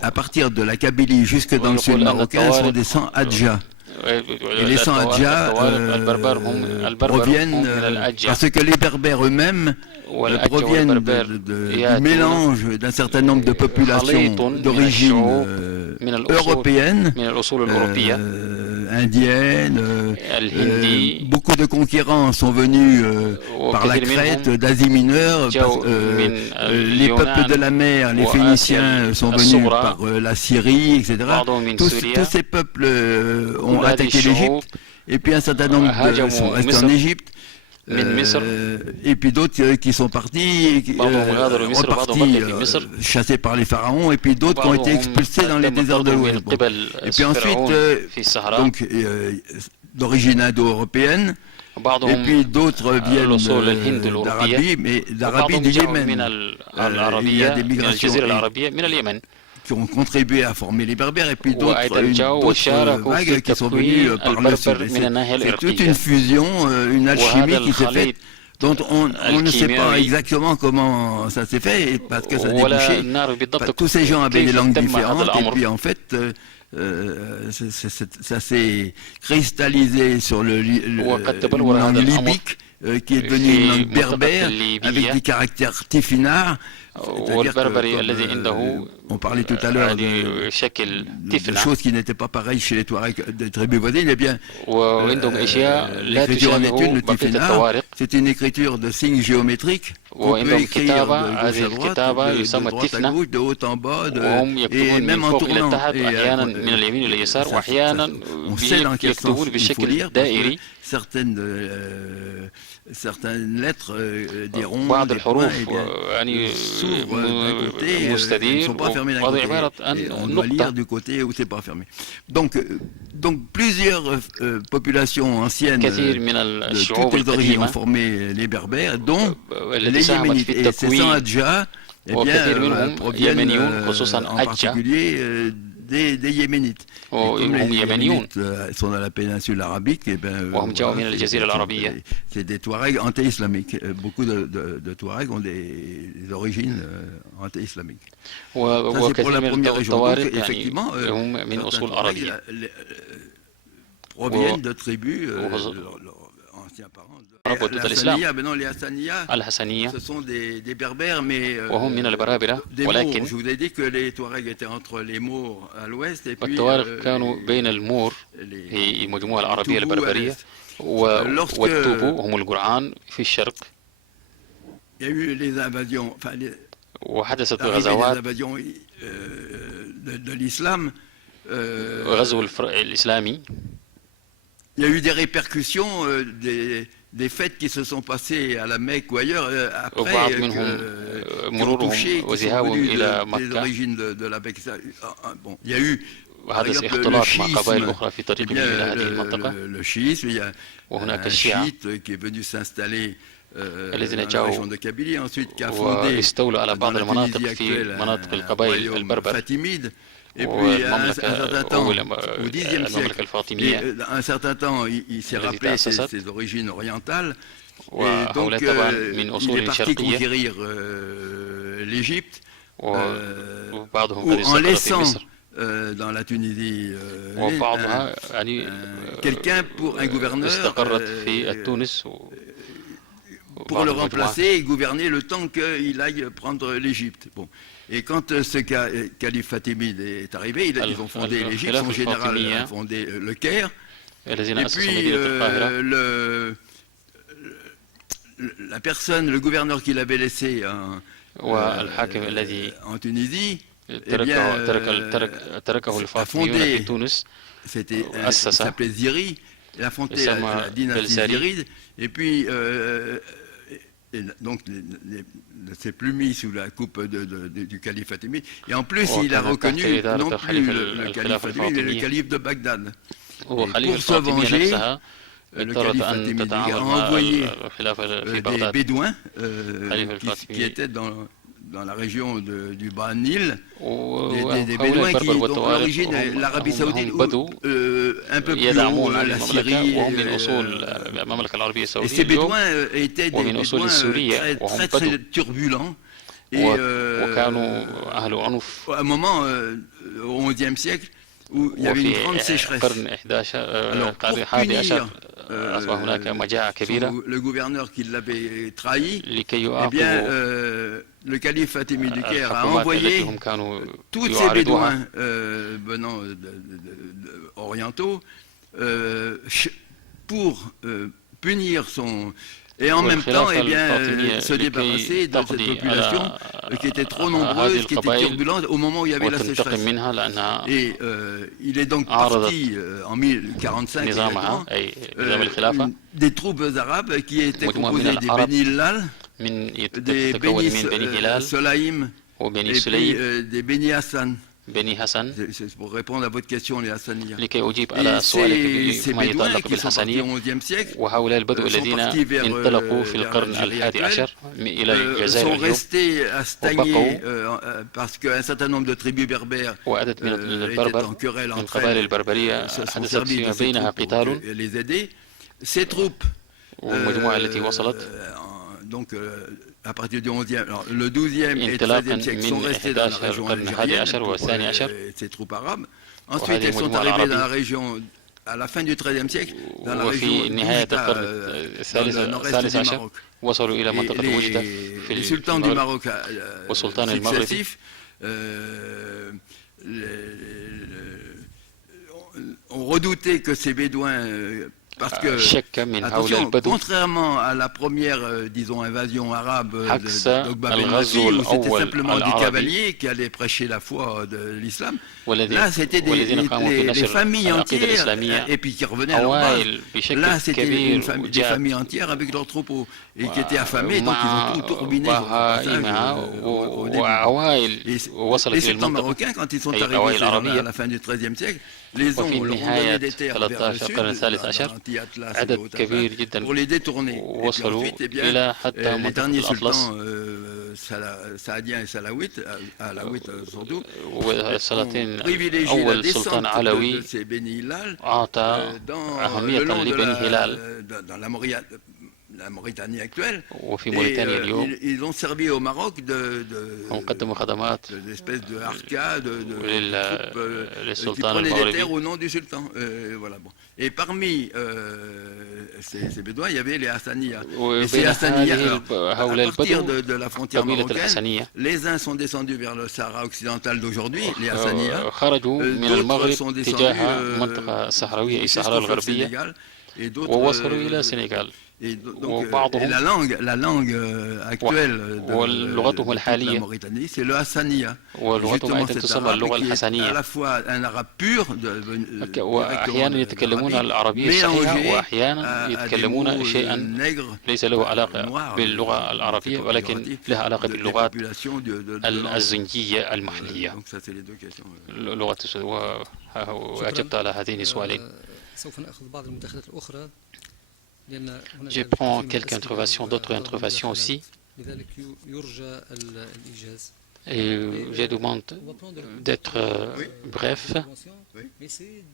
à partir de la Kabylie jusque dans le sud marocain, sont des sangs Adja. Et les sangs Adja proviennent, parce que les Berbères eux-mêmes proviennent du mélange d'un certain nombre de populations d'origine européenne, indienne. Beaucoup de conquérants sont venus par la Crète, d'Asie mineure. Les peuples de la mer, les Phéniciens, sont venus par la Syrie, etc. Tous ces peuples ont attaqué l'Égypte. Et puis un certain nombre sont restés en Égypte. Et puis d'autres qui sont partis, repartis, chassés par les pharaons, et puis d'autres qui ont été expulsés dans les déserts de l'Ouest. Bon. Et puis ensuite, donc d'origine indo-européenne, et puis d'autres viennent d'Arabie, mais d'Arabie du Yémen. Il y a des migrations qui ont contribué à former les Berbères, et puis d'autres vagues qui sont venues par le sud. C'est toute une fusion, une alchimie qui s'est faite, dont on ne sait pas exactement comment ça s'est fait, parce que ça a débouché. Tous ces gens avaient des langues différentes, et puis en fait, ça s'est cristallisé sur une langue libyque, qui est devenue une langue berbère, avec des caractères tifinards. On parlait tout à l'heure de choses qui n'étaient pas pareilles chez les Touaregs des tribus voisines. Eh bien, l'écriture en est une, le tifinagh. C'est une écriture de signes géométriques وعندهم كتابة، هذه الكتابة يسمى التثنة، وهم يكتبون من فوق إلى تحت، أحيانا من اليمين إلى اليسار، وأحيانا يكتبون بشكل دائري. بعض الحروف يعني مستدير، وهذا عبارة عن نقطة. Donc plusieurs populations anciennes de toutes les origines ont formé les Berbères, dont les Yéménites. Et ces 100 Adja proviennent en particulier des Yéménites. Comme les Yéménites sont dans la péninsule arabique, c'est des Touaregs anti-islamiques. Beaucoup de Touaregs ont des origines anti-islamiques. Ça, c'est pour la première région. Donc, effectivement, proviennent de tribus anciens parents. Les Hassaniya, ce sont des Berbères, mais des Mours. Je vous ai dit que les Touaregs étaient entre les Mours à l'ouest et puis هي مجموعة العربية البربرية والتوبو هم الجرعان في الشرق. وحدثت الغزوات غزو الإسلامي. Il y a eu des répercussions des fêtes qui se sont passées à la Mecque ou ailleurs après qui ont touché, qui sont venus des origines de la Mecque. Bon, il y a eu وحدث اختلاط مع قبائل أخرى في طريقهم إلى هذه المنطقة. Le schisme, il y a un chiite qui est venu s'installer الذين جاءوا واستولوا على بعض المناطق في مناطق القبائل البربر. Et puis, à un certain temps, au Xe siècle, à un certain temps, il s'est rappelé ses origines orientales. Et donc, il est parti conquérir l'Égypte, en laissant dans la Tunisie quelqu'un pour un gouverneur pour le remplacer et gouverner le temps qu'il aille prendre l'Égypte. Bon. Et quand ce calife fatimide est arrivé, ils ont fondé l'Égypte, son général a fondé le Caire. Et puis la personne, le gouverneur qu'il avait laissé en Tunisie, eh bien, a fondé, il s'appelait Ziri, il a fondé la dynastie ziride, et puis donc ne s'est plus mis sous la coupe du calife fatimide, et en plus il a reconnu non plus le calife fatimide, mais le calife de Bagdad. Et pour se venger, le calife fatimide a envoyé des bédouins qui étaient dans la région du bas Nil, des bédouins qui ont l'origine l'Arabie Saoudite ou un peu plus haut la Syrie. Et ces bédouins étaient des bédouins très, très turbulents. Et à un moment, au XIe siècle, où il y avait une grande sécheresse. Alors, pour punir le gouverneur qui l'avait trahi, eh bien, le calife fatimide du Caire a envoyé tous ces bédouins venant orientaux pour punir son... Et en même temps, eh bien, se débarrasser de cette population qui était trop nombreuse, qui était turbulente au moment où il y avait la sécheresse. Et il est donc parti en 1045 des troupes arabes qui étaient composées des Beni Hilal, des Beni Solaïm et puis des Beni Hassan. C'est pour répondre à votre question, les Hassaniya. Et ces bédouins qui sont partis au XIe siècle sont restés à stagner parce qu'un certain nombre de tribus berbères étaient en querelle entre elles, se sont servis de ces troupes pour les aider. Ces troupes donc à partir du 11e, alors, le 12e et 13e siècle sont restés dans la région algérienne pour ces troupes arabes. Ensuite, elles sont arrivées dans la région, à la fin du 13e siècle, dans la région d'Oujda, dans le nord-est du Maroc. Et les sultans du Maroc successifs ont redouté que ces bédouins Parce que, attention, contrairement à la première, disons, invasion arabe de Bab el-Nasir, où c'était simplement des cavaliers qui allaient prêcher la foi de l'islam, là c'était des familles entières, et puis qui revenaient à leur base. Là c'était des familles entières avec leurs troupeaux, et qui étaient affamés, donc ils ont tout ruiné sur le passage au début. Les sultans marocains, quand ils sont arrivés à la fin du XIIIe siècle, les ont donné des terres vers le sud, عدد كبير جدا pour les détourner. وصلوا إلى حتى les derniers منطقة الأطلس sultans saadiens et salawites, surtout, والسلاطين privilégié la أول سلطان descente علوي de ces Beni Hilal أعطى أهمية le long لبني هلال dans la Mauritanie actuelle. وفي موريتانيا اليوم Ils ont servi au Maroc هم قدموا خدمات d'espèces de harka, de qui للسلطان prenaient des المغربي. terres au nom du sultan. Voilà, bon. Et parmi ces bédouins, il y avait les Hassaniya. Et ces Hassaniya, à partir de la frontière marocaine, les uns sont descendus vers le Sahara occidental d'aujourd'hui, les Hassaniya. خرجوا من المغرب تجاه المنطقة الصحراوية أي الصحراء الغربية ووصلوا إلى السنغال. Et la langue actuelle de la Mauritanie, c'est le Hassaniya. Justement, cet arabe qui est à la fois un arabe pur, وأحيانا يتكلمون العربية الصحيحة وأحيانا يتكلمون شيئا ليس له علاقة باللغة العربية ولكن له علاقة باللغات الزنجية المحلية. لغة وأجبت على هذين السؤالين. سوف نأخذ بعض المداخلات الأخرى. Je prends quelques interventions, d'autres interventions aussi. Et je demande d'être bref. Mais c'est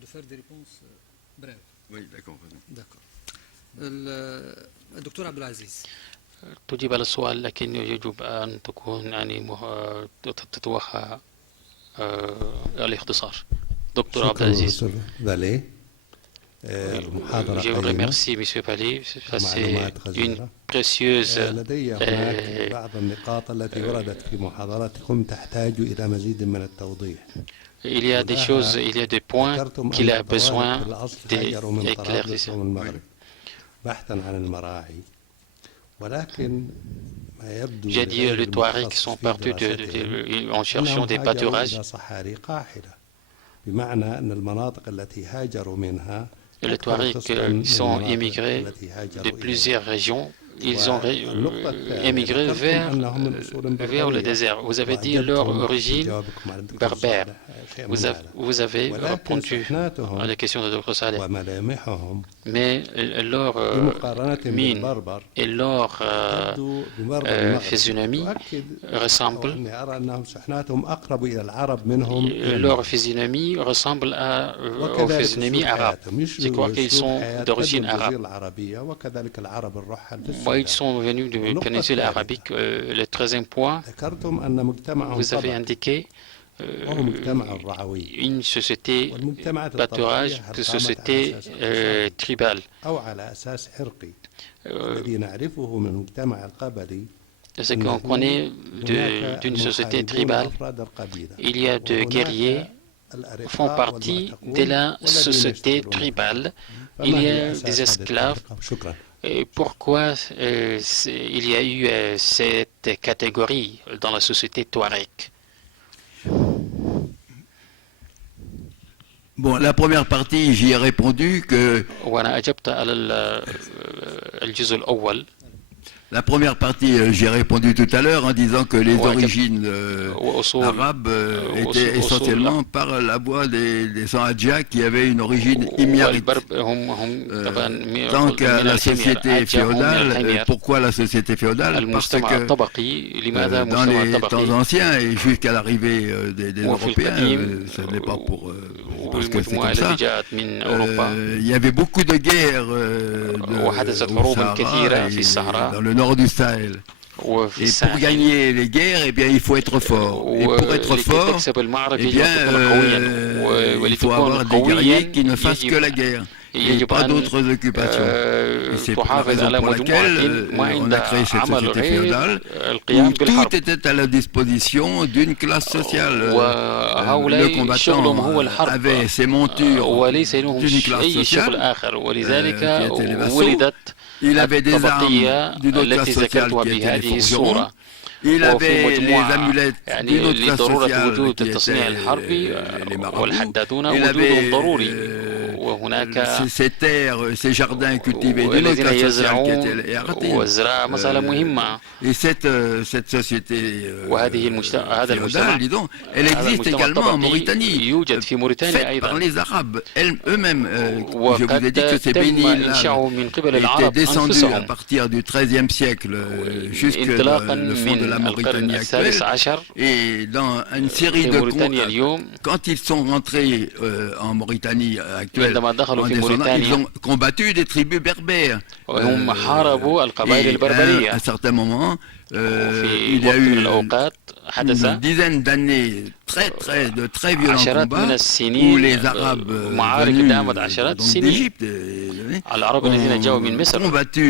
de faire des réponses brèves. Oui, d'accord. الدكتور عبد العزيز. تجيب على السؤال لكن يجب أن تكون يعني تتوخى الاختصار. دكتور عبد العزيز. Je vous remercie, M. Palais. C'est une précieuse. Il y a des choses, il y a des points qu'il a besoin d'éclaircir. J'ai dit les Touaregs sont partis en cherchant des pâturages. Les Touaregs sont immigrés de plusieurs régions. Ils ont émigré vers le désert. Vous avez dit leur origine berbère. Vous avez répondu à la question de Dr Saleh. Mais leur mine et leur physionomie ressemblent. Leur physionomie ressemble aux physionomies arabes. Je crois qu'ils sont d'origine arabe. Ils sont venus de la péninsule arabique. Le 13e point, vous avez indiqué une société pâturage, une société tribale. Ce qu'on connaît d'une société tribale, il y a des guerriers qui font partie de la société tribale. Il y a des esclaves. Et pourquoi il y a eu cette catégorie dans la société touareg? Bon, la première partie, j'y ai répondu que... La première partie, j'ai répondu tout à l'heure en disant que les origines arabes étaient essentiellement par la voie des Sanhadja qui avaient une origine himyarite. Tant qu'à la société féodale, pourquoi la société féodale? Parce que dans les temps anciens et jusqu'à l'arrivée des Européens, ce n'est pas parce que c'est comme ça, il y avait beaucoup de guerres au Sahara et dans le nord du Sahel. Et pour gagner les guerres, eh bien, il faut être fort. Et pour être fort, eh bien, il faut avoir des guerriers qui ne fassent que la guerre et pas d'autres occupations. c'est la raison pour laquelle on a créé cette société féodale où tout était à la disposition d'une classe sociale. Le combattant avait ses montures d'une classe sociale qui était les vassaux. Il avait des armes d'une autre classe sociale qui étaient les forgerons. Il avait les amulettes d'une autre classe sociale qui étaient les marabouts. Il avait ces terres, ces jardins cultivés d'une autre classe sociale qui étaient les artis. Et cette société féodale, disons, elle existe également en Mauritanie, faite par les Arabes eux-mêmes. Je vous ai dit que ces Béni-Hilal étaient descendus à partir du XIIIe siècle jusque dans le fond de la Mauritanie actuelle. Et dans une série de quand ils sont rentrés en Mauritanie actuelle, ils ont combattu des tribus berbères. Et à un certain moment, il y a eu une dizaine d'années de très violents combats où les Arabes venus d'Égypte ont combattu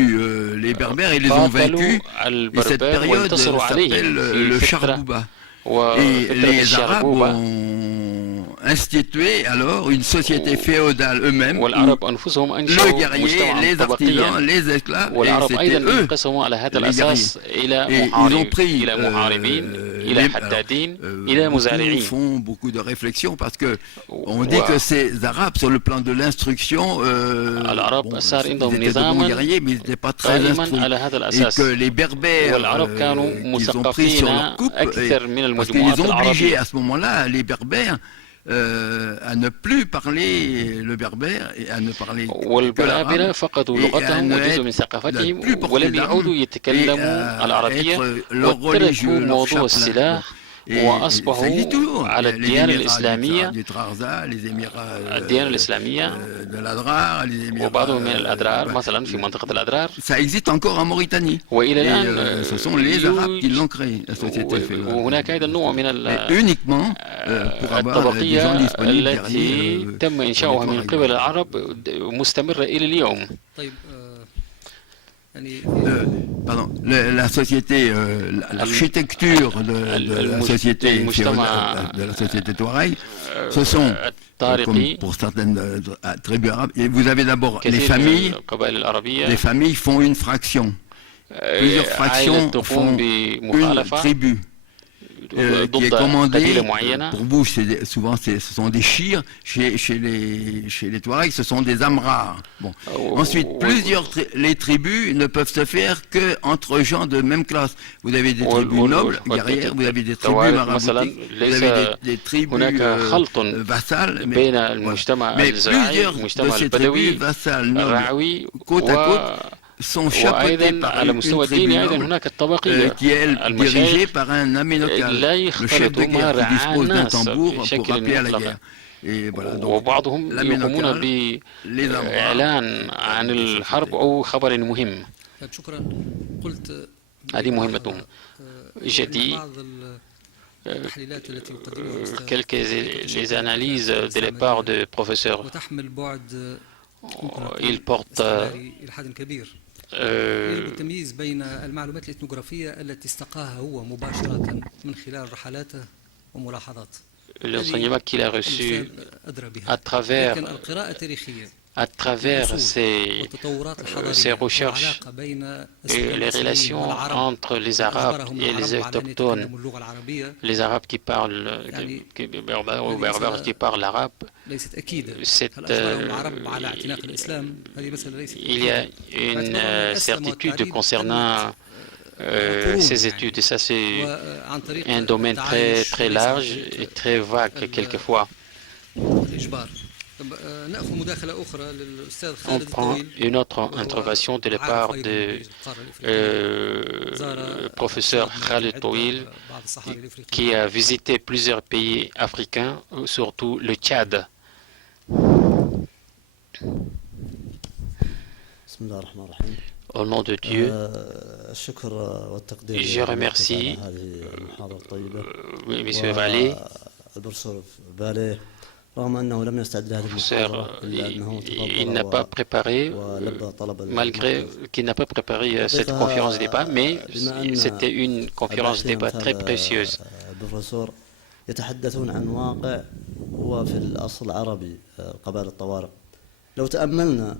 les Berbères et les ont vaincus. Et cette période s'appelle le Charbouba. Et les Arabes ont institué alors une société féodale eux-mêmes où le guerrier, les artisans, les esclaves, et c'était eux les guerriers. Et ils ont pris beaucoup font beaucoup de réflexions parce que on dit que ces Arabes sur le plan de l'instruction ils étaient de bons guerriers mais ils n'étaient pas très instruits et que les Berbères qu'ils ont pris sur leur coupe parce qu'ils ont obligé à ce moment-là les Berbères à ne plus parler le berbère et à ne parler que l'arabe et à ne plus porter d'armes et à être leur religieux, leur chaplain. وأصبحوا على الديانة الإسلامية الديانة الإسلامية وبعضهم من الأدرار مثلا في منطقة الأدرار ça existe encore en Mauritanie وإلى الآن ce sont les Arabes qui l'ont créé la société féodale وهناك أيضا نوع من uniquement pour avoir des gens disponibles التي تم إنشاؤها من قبل العرب مستمرة إلى اليوم. Pardon, la société, l'architecture de la société de la société Touareg, ce sont, comme pour certaines tribus arabes, et vous avez d'abord les familles font une fraction. Plusieurs fractions font une tribu. Qui est commandé, pour vous, souvent ce sont des chirs, chez les Touaregs, ce sont des amrars. Bon. Ensuite, les tribus ne peuvent se faire qu'entre gens de même classe. Vous avez des tribus nobles, guerrières, vous avez des tribus maraboutiques, vous avez des tribus vassales, mais plusieurs de ces tribus vassales nobles, côte à côte, sont chapeautés par une tribu qui est dirigée par un aménocal, le chef de guerre qui dispose d'un tambour pour rappeler à la guerre. Et voilà, donc l'aménocal, les هذه مهمتهم. J'ai dit les analyses de la part du professeur il porte التمييز بين المعلومات الإثنوغرافية التي استقاها هو مباشرة من خلال رحلاته وملاحظات. L'enseignement qu'il a reçu à travers ses recherches et les relations entre les Arabes et les autochtones, les Arabes qui parlent ou berbères qui parlent arabe, il y a une certitude concernant ces études, et ça c'est un domaine très, très large et très vague quelquefois. On prend une autre intervention de la part du professeur Khalid Touil qui a visité plusieurs pays africains, surtout le Tchad. Au nom de Dieu, je remercie M. Vallée professeur, il n'a pas préparé, malgré qu'il n'a pas préparé cette conférence débat, mais c'était une conférence débat très précieuse. يتحدثون عن واقع هو في الأصل عربي قبائل الطوارئ. لو تأملنا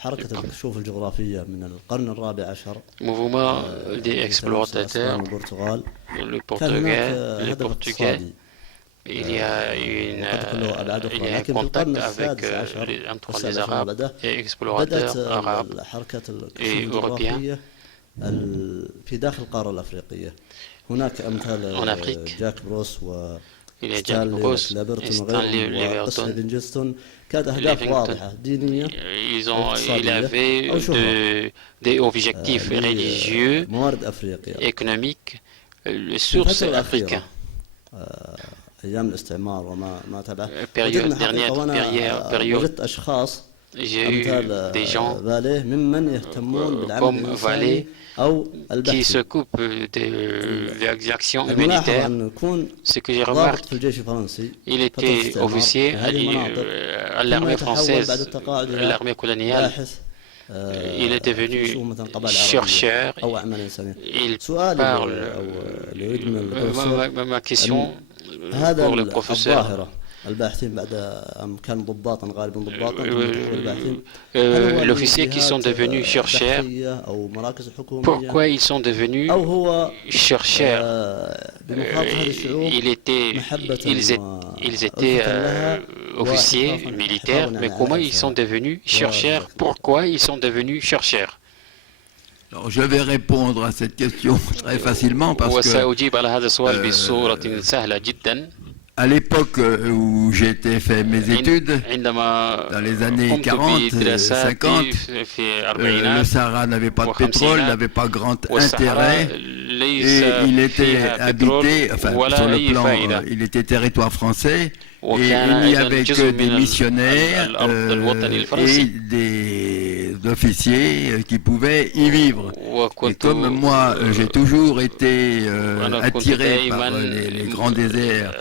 حركة الكشوف الجغرافية من القرن الرابع عشر mouvement des explorateurs, le Portugais, il y a un contact avec entre les Arabes et explorateurs arabes et européens. En Afrique, il y a Jack Bruce, Stanley Livingstone. Il avait des objectifs religieux, économiques, les sources africaines. Période, j'ai eu des gens comme Vallée qui s'occupent des actions humanitaires. Ce que j'ai remarqué, il était officier à l'armée française, l'armée coloniale. Il est devenu chercheur. Il parle. Ma question pour le professeur. L'officier qui sont devenus chercheurs, pourquoi ils sont devenus chercheurs? Ils étaient officiers militaires, mais comment ils sont devenus chercheurs? Pourquoi ils sont devenus chercheurs? Alors, je vais répondre à cette question très facilement parce que à l'époque où j'ai fait mes études, dans les années 40, 50, le Sahara n'avait pas de pétrole, n'avait pas grand intérêt, et il était habité, enfin sur le plan, il était territoire français, et il n'y avait que des missionnaires et des officiers qui pouvaient y vivre. Et comme moi, j'ai toujours été attiré par les grands déserts,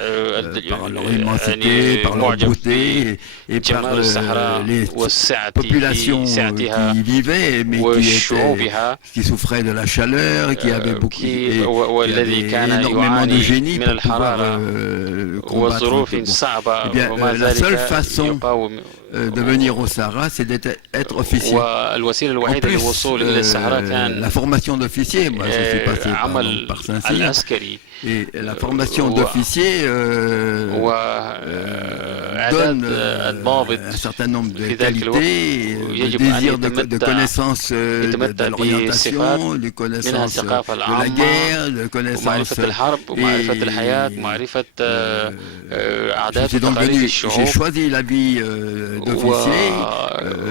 par leur immensité, par leur beauté, et par les populations qui y vivaient, mais qui souffraient de la chaleur, qui avaient beaucoup, qui avaient énormément de génie pour pouvoir combattre. Eh bien, la seule façon de venir au Sahara, c'est d'être officier. En plus, la formation d'officier, moi je suis passé par Saint-Cyr, et la formation d'officier donne un certain nombre de qualités, de désir de connaissance de l'orientation, de connaissance de la guerre, de connaissance j'ai donc venu, j'ai choisi la vie d'officier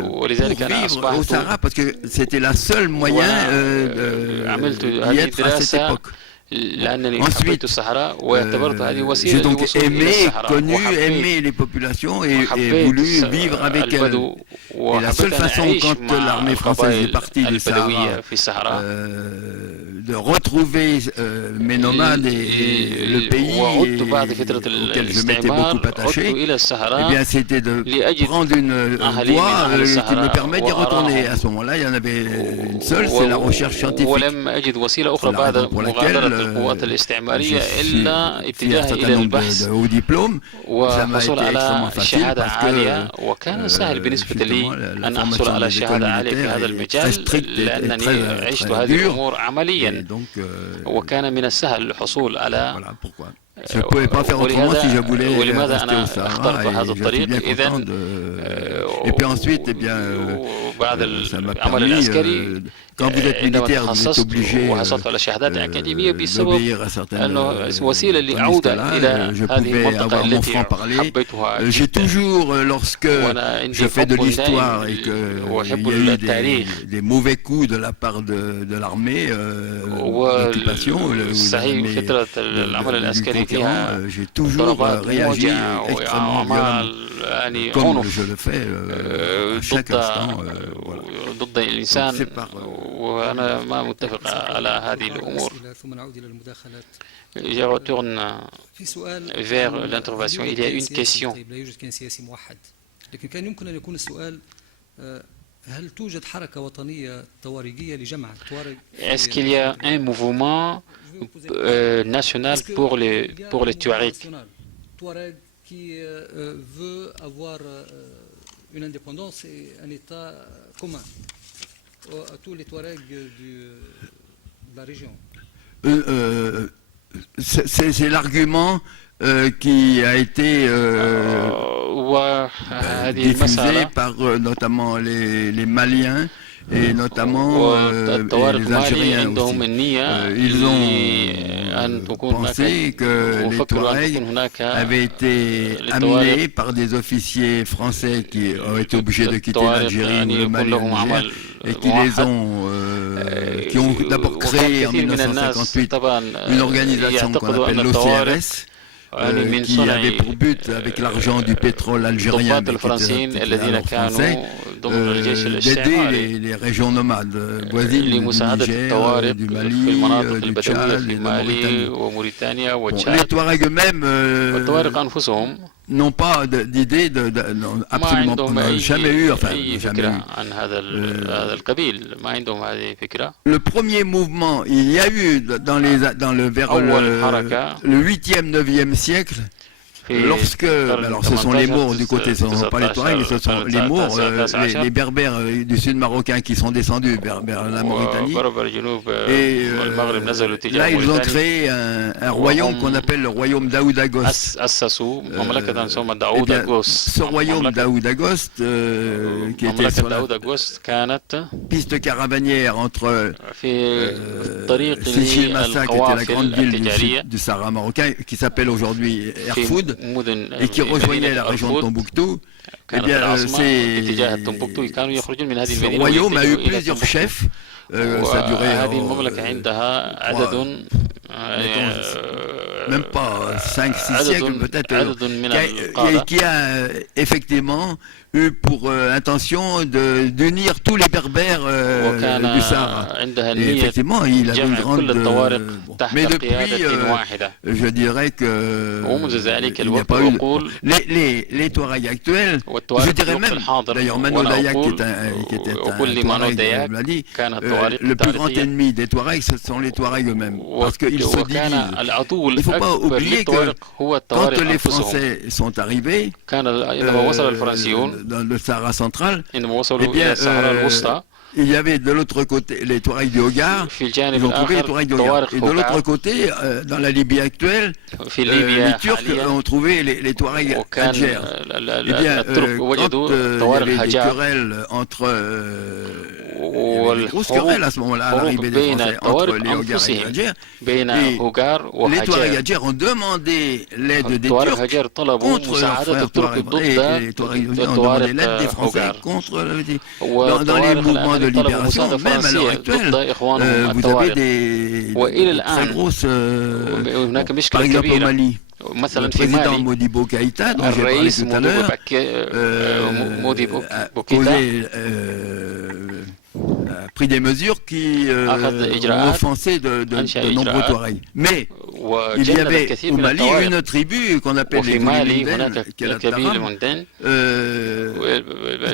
pour vivre au Sahara parce que c'était le seul moyen d'y être à cette époque. Ensuite, j'ai donc aimé les populations et voulu vivre avec elles. Et la seule façon, quand l'armée française est partie du Sahara, de retrouver mes nomades et le pays auquel je m'étais beaucoup attaché, eh bien c'était de prendre une voie qui me permet d'y retourner. À ce moment-là, il y en avait une seule, c'est la recherche scientifique. Pour laquelle j'ai fait un certain nombre de hauts diplômes. Ça m'a été extrêmement facile parce que justement, la formation des écoles militaires est très stricte et très dure. Et donc, voilà pourquoi. Je ne pouvais pas faire autrement si je voulais rester au Sahara et je suis bien content et puis ensuite, eh bien, ça m'a permis, quand vous êtes militaire, vous êtes obligé d'obéir à certaines là, je pouvais avoir mon franc-parler. J'ai toujours, lorsque je fais de l'histoire et qu'il y a eu des mauvais coups de la part de l'armée d'occupation, j'ai toujours réagi extrêmement violemment, comme je le fais à chaque instant. Voilà. Donc, c'est par وأنا ما متفق على هذه الأمور. ثم نعود إلى المداخلات. Je retourne vers l'intervention. Il y a une question. لا يوجد كيان سياسي موحد، لكن كان يمكن أن يكون السؤال هل توجد حركة وطنية طوارئية لجمع الطوارئ؟ Est-ce qu'il y a un mouvement national pour les Touaregs? Touareg qui veut avoir une indépendance et un État commun à tous les Touaregs de la région. C'est l'argument qui a été diffusé par notamment les Maliens et notamment les Algériens aussi. Ils ont pensé que les Touaregs avaient été amenés par des officiers français qui ont été obligés de quitter l'Algérie ou le Mali ou le Niger et qui ont d'abord créé en 1958 une organisation qu'on appelle l'OCRS, qui avait pour but, avec l'argent du pétrole algérien, français, d'aider les régions nomades voisines du Niger, du Mali, du Tchad et de la Mauritanie. Les Touaregs eux-mêmes n'ont pas d'idée, absolument pas, jamais eu, enfin jamais eu. Le premier mouvement, il y a eu vers le 8e, 9e siècle, lorsque, alors ce sont les Maures du côté, ce ne sont pas les Touaregs, mais ce sont les Maures, les Berbères du sud marocain qui sont descendus vers la Mauritanie. Et là, ils ont créé un royaume qu'on appelle le royaume d'Aouda Ghost. Ce royaume d'Aouda Ghost, qui était sur la piste caravanière entre Sicile Massa, qui était la grande ville du Sahara marocain, qui s'appelle aujourd'hui Erfoud, et qui rejoignait la région de Tombouctou. Eh bien, ce royaume a eu plusieurs chefs. Ça a duré même pas 5-6 siècles peut-être, qui a effectivement eu pour intention d'unir tous les Berbères du Sahara. Et effectivement, il avait une grande... mais depuis, je dirais que il n'y a pas eu... Les Touaregs actuels, je dirais même, d'ailleurs Mano Dayak, qui était un Touareg, l'a dit, le plus grand ennemi des Touaregs, ce sont les Touaregs eux-mêmes, parce qu'ils se divisent. Il ne faut pas oublier que quand les Français sont arrivés dans le Sahara central, eh bien, il y avait de l'autre côté les Touaregs du Hogar, ils ont trouvé les Touaregs du Hogar. Et de l'autre côté, dans la Libye actuelle, les Turcs ont trouvé les Touaregs Hadjer. Eh bien, quand il y avait des querelles entre... il y avait des grosses querelles à ce moment-là, à l'arrivée des Français, entre les Hogar et les Hadjer. Et les Touaregs Hadjer ont demandé l'aide des Turcs contre leurs frères Touaregs. Et les Touaregs ont demandé l'aide des Français contre... Dans les mouvements de libération, même à l'heure actuelle, vous avez des très grosses... par exemple au Mali, le président Modibo Keïta, dont j'ai parlé tout à l'heure, a pris des mesures qui ont offensé de nombreux Touaregs. Mais il y avait au Mali une tribu qu'on appelle les Moulindel,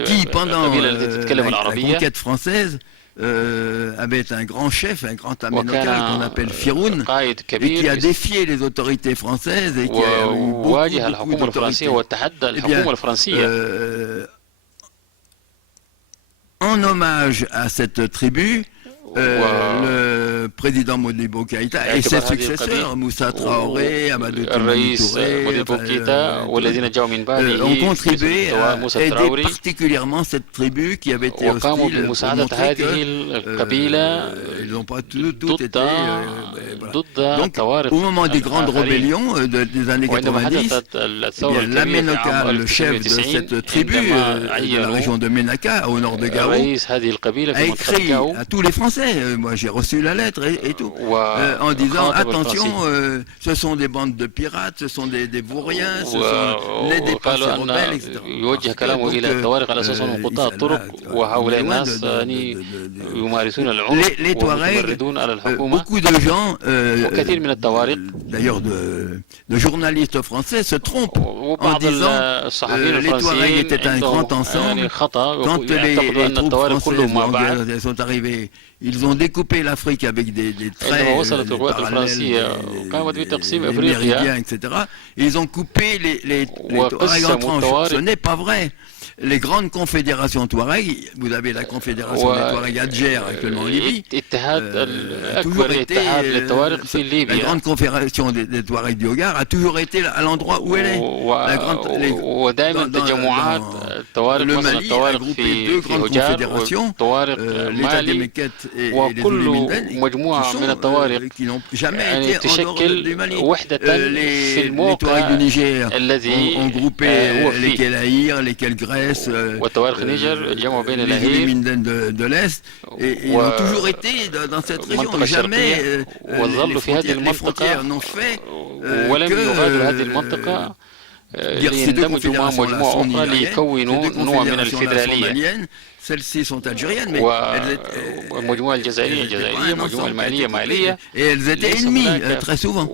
qui pendant la conquête française avait un grand chef, un grand aménocal qu'on appelle Firoun, et qui a défié les autorités françaises et qui a eu beaucoup d'autorité. Eh bien, en hommage à cette tribu, le président Modibo Keïta et ses successeurs, Moussa Traoré, Amadou Toumani Touré, ont contribué à aider particulièrement cette tribu qui avait été hostile pour montrer qu'ils n'ont pas tout été... Donc, au moment des grandes rébellions des années 90, l'Aménocal, le chef de cette tribu de la région de Ménaka, au nord de Gao, a écrit à tous les Français. Moi, j'ai reçu la lettre et tout, en disant attention, ce sont des bandes de pirates, ce sont des vauriens, ce sont les dépassés rebelles, etc. يوجه كلامه إلى الطوارق على أساس أنهم قطاع الطرق وهؤلاء الناس يعني يمارسون العنف ويتمردون على الحكومة. Beaucoup de gens, وكثير من الطوارق d'ailleurs de journalistes français se trompent en disant les Touaregs étaient un grand ensemble. Quand les troupes françaises sont arrivées, ils ont découpé l'Afrique avec des traits, des parallèles, des méridiens, etc. Et ils ont coupé les Touaregs en tranches. Ce n'est pas vrai. Les grandes confédérations Touareg, vous avez la confédération des Touaregs Adjer actuellement en Libye, toujours été, la grande confédération des Touaregs du Hogar a toujours été à l'endroit où elle est. Le Mali a groupé deux grandes confédérations, l'État des Méquettes et les Oulé-Minden, qui n'ont jamais été en dehors du Mali. Les Touaregs du Niger ont groupé les Kelaïr, les Kelgrès, les Oulé-Minden de l'Est, et ils ont toujours été dans cette région. Jamais les frontières n'ont fait que ces deux confédérations-là sont nigériennes, ces deux confédérations sont maliennes, celles-ci sont algériennes, mais et elles étaient ennemies très souvent.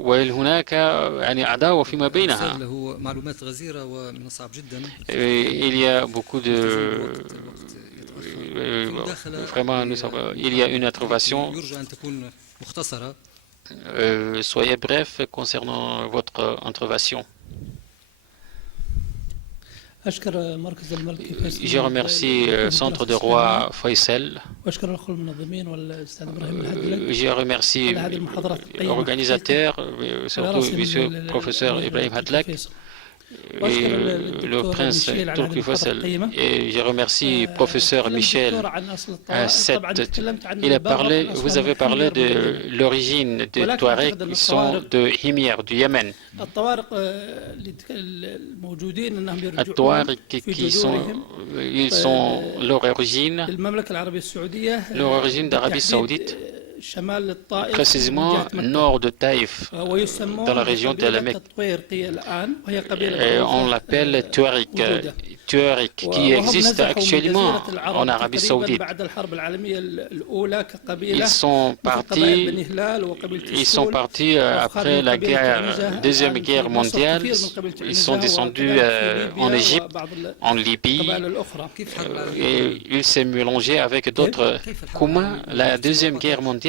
Il y a beaucoup de... Vraiment, il y a une intervention. Soyez bref concernant votre intervention. Je remercie le Centre de Roi Faisal. Je remercie l'organisateur, surtout le professeur Ibrahim Hadlak et le prince Turki Faisal. Et je remercie le professeur Michel Sett. Vous avez parlé de l'origine des Touaregs qui sont de Himyar, du Yémen. Les Touaregs ils sont leur origine d'Arabie Saoudite, précisément nord de Taïf, dans la région de la Mecque. On l'appelle Touareg, qui existe actuellement en Arabie Saoudite. Ils sont partis après la Deuxième Guerre mondiale. Ils sont descendus en Égypte, en Libye, et ils s'est mélangé avec d'autres. Comment la Deuxième Guerre mondiale?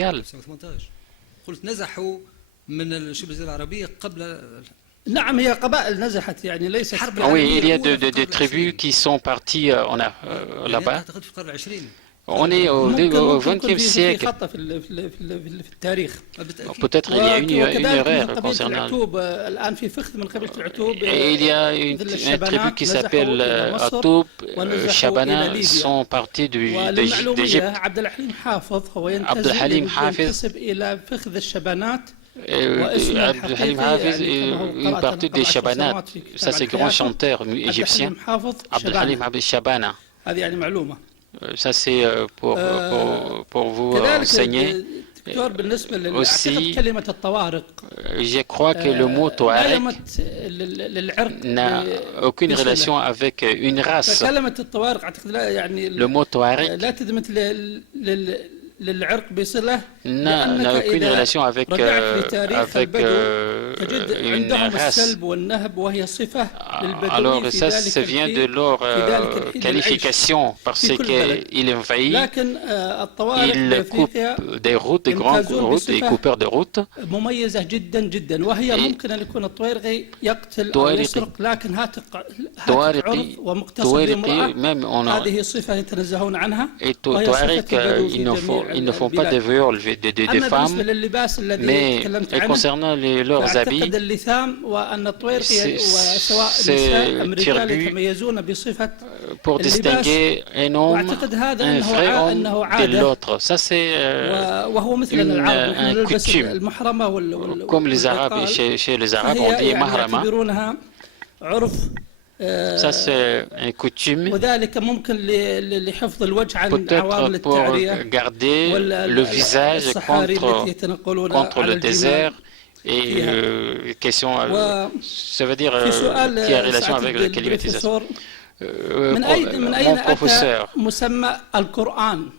Oui, il y a des tribus qui sont parties là-bas. On est au XXe siècle. Peut-être il y a une erreur concernant. Et il y a une tribu qui s'appelle Atoub, Shabana, sont partis d'Égypte. Abd al-Halim Hafiz. Abd al-Halim Hafiz est une partie des Shabanat. Ça, c'est grand chanteur égyptien. Abd al-Halim Hafiz Shabana. Ça, c'est pour vous enseigner. Aussi, je crois que le mot Touareg n'a aucune relation avec une race. Le mot Touareg n'a aucune relation avec une race. Alors ça vient de leur qualification parce qu'ils envahissent, ils coupent des routes, des grandes routes, des coupeurs de routes. Touareg, même on a... Et Touareg, ils ne font pas de viol des femmes, mais concernant leurs habits, c'est tribu pour distinguer un homme, un vrai homme de l'autre. Ça, c'est une coutume. Comme les Arabes, chez les Arabes, on dit mahrama. Ça, c'est une coutume. وذلك ممكن لحفظ الوجه عن عوامل Peut-être pour التعرية garder le visage contre le désert et question, ça veut dire qui a relation avec la climatisation. من أين Mon professeur, أتى مسمى القرآن؟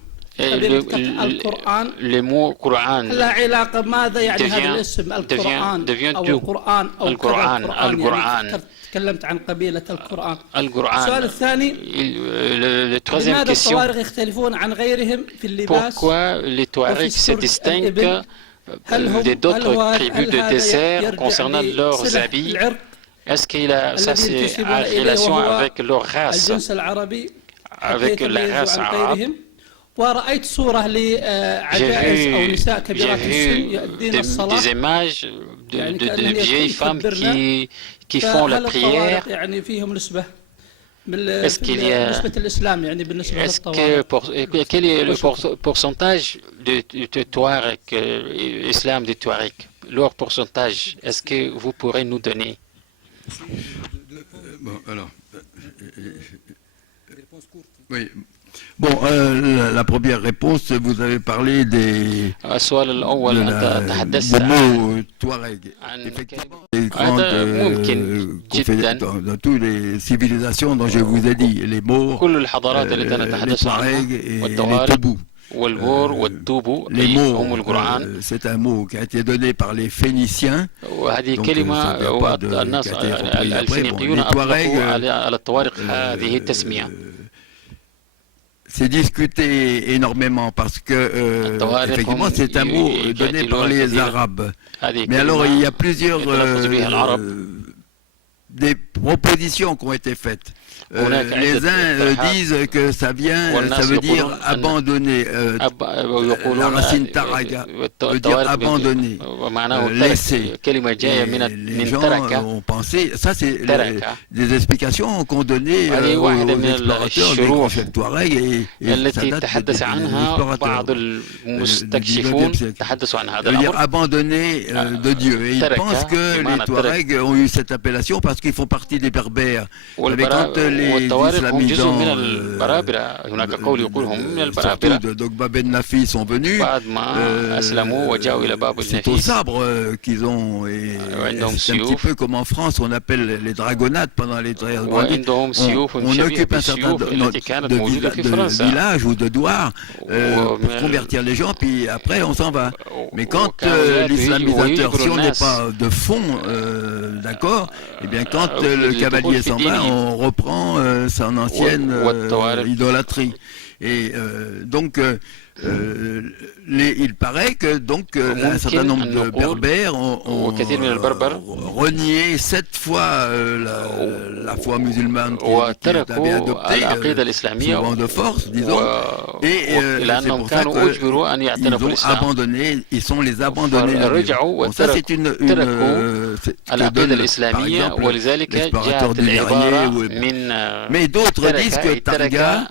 le mot Coran لا علاقة ماذا يعني هذا الاسم القرآن أو القرآن أو القرآن تكلمت عن قبيلة القرآن. السؤال الثاني لماذا الطوارق يختلفون عن غيرهم في اللباس؟ Pourquoi les Touaregs se distinguent d'autres tribus de désert concernant leurs habits? Est-ce qu'il a ça c'est en relation avec leur race, avec la race arabe? ورأيت صورة لعجائز أو نساء كبيرات السن يؤدين الصلاة. Des images de vieilles femmes qui font la prière. يعني فيهم نسبة Est-ce qu'il y a نسبة الإسلام يعني بالنسبة للطوارق. Quel est le pourcentage de Touareg, islam des Touareg? Leur pourcentage, est-ce que vous pourrez nous donner? Bon, alors. Oui. Bon, la première réponse, vous avez parlé des mots Touareg. Effectivement, les grandes dans toutes les civilisations dont je vous ai dit, les mots, les Touareg et les Toubous. Les mots, c'est un mot qui a été donné par les Phéniciens. Donc, les Touaregs, c'est discuté énormément parce que effectivement c'est un mot donné par les Arabes. Mais alors il y a plusieurs des propositions qui ont été faites. Les uns disent que ça veut dire abandonner. La racine taraga veut dire abandonner, laisser. Les gens ont pensé, ça c'est des explications qu'ont données aux explorateurs des conchets Touareg et ça date des explorateurs du 19e siècle. Ça veut dire abandonner de Dieu. Et ils pensent que les Touaregs ont eu cette appellation parce qu'ils font partie des Berbères. Mais quand les islamisants, surtout de Dogba Ben Nafi, sont venus, c'est au sabre qu'ils ont, et c'est un petit peu comme en France, on appelle les dragonnades pendant les dragonnades. On occupe un certain nombre de villages ou de douars pour convertir les gens, puis après on s'en va. Mais quand l'islamisateur, si on n'est pas de fond d'accord, et bien quand le cavalier s'en va, on reprend son ancienne idolâtrerie. Et donc, il paraît que donc un certain nombre de Berbères ont renié 7 fois la foi musulmane qu'ils avaient adoptée, souvent de force, disons, et c'est pour ça qu'ils ont abandonné, ils sont les abandonnés. Bon, ça c'est une que donne, par exemple, l'explorateur du Verrier, mais d'autres disent que Targa,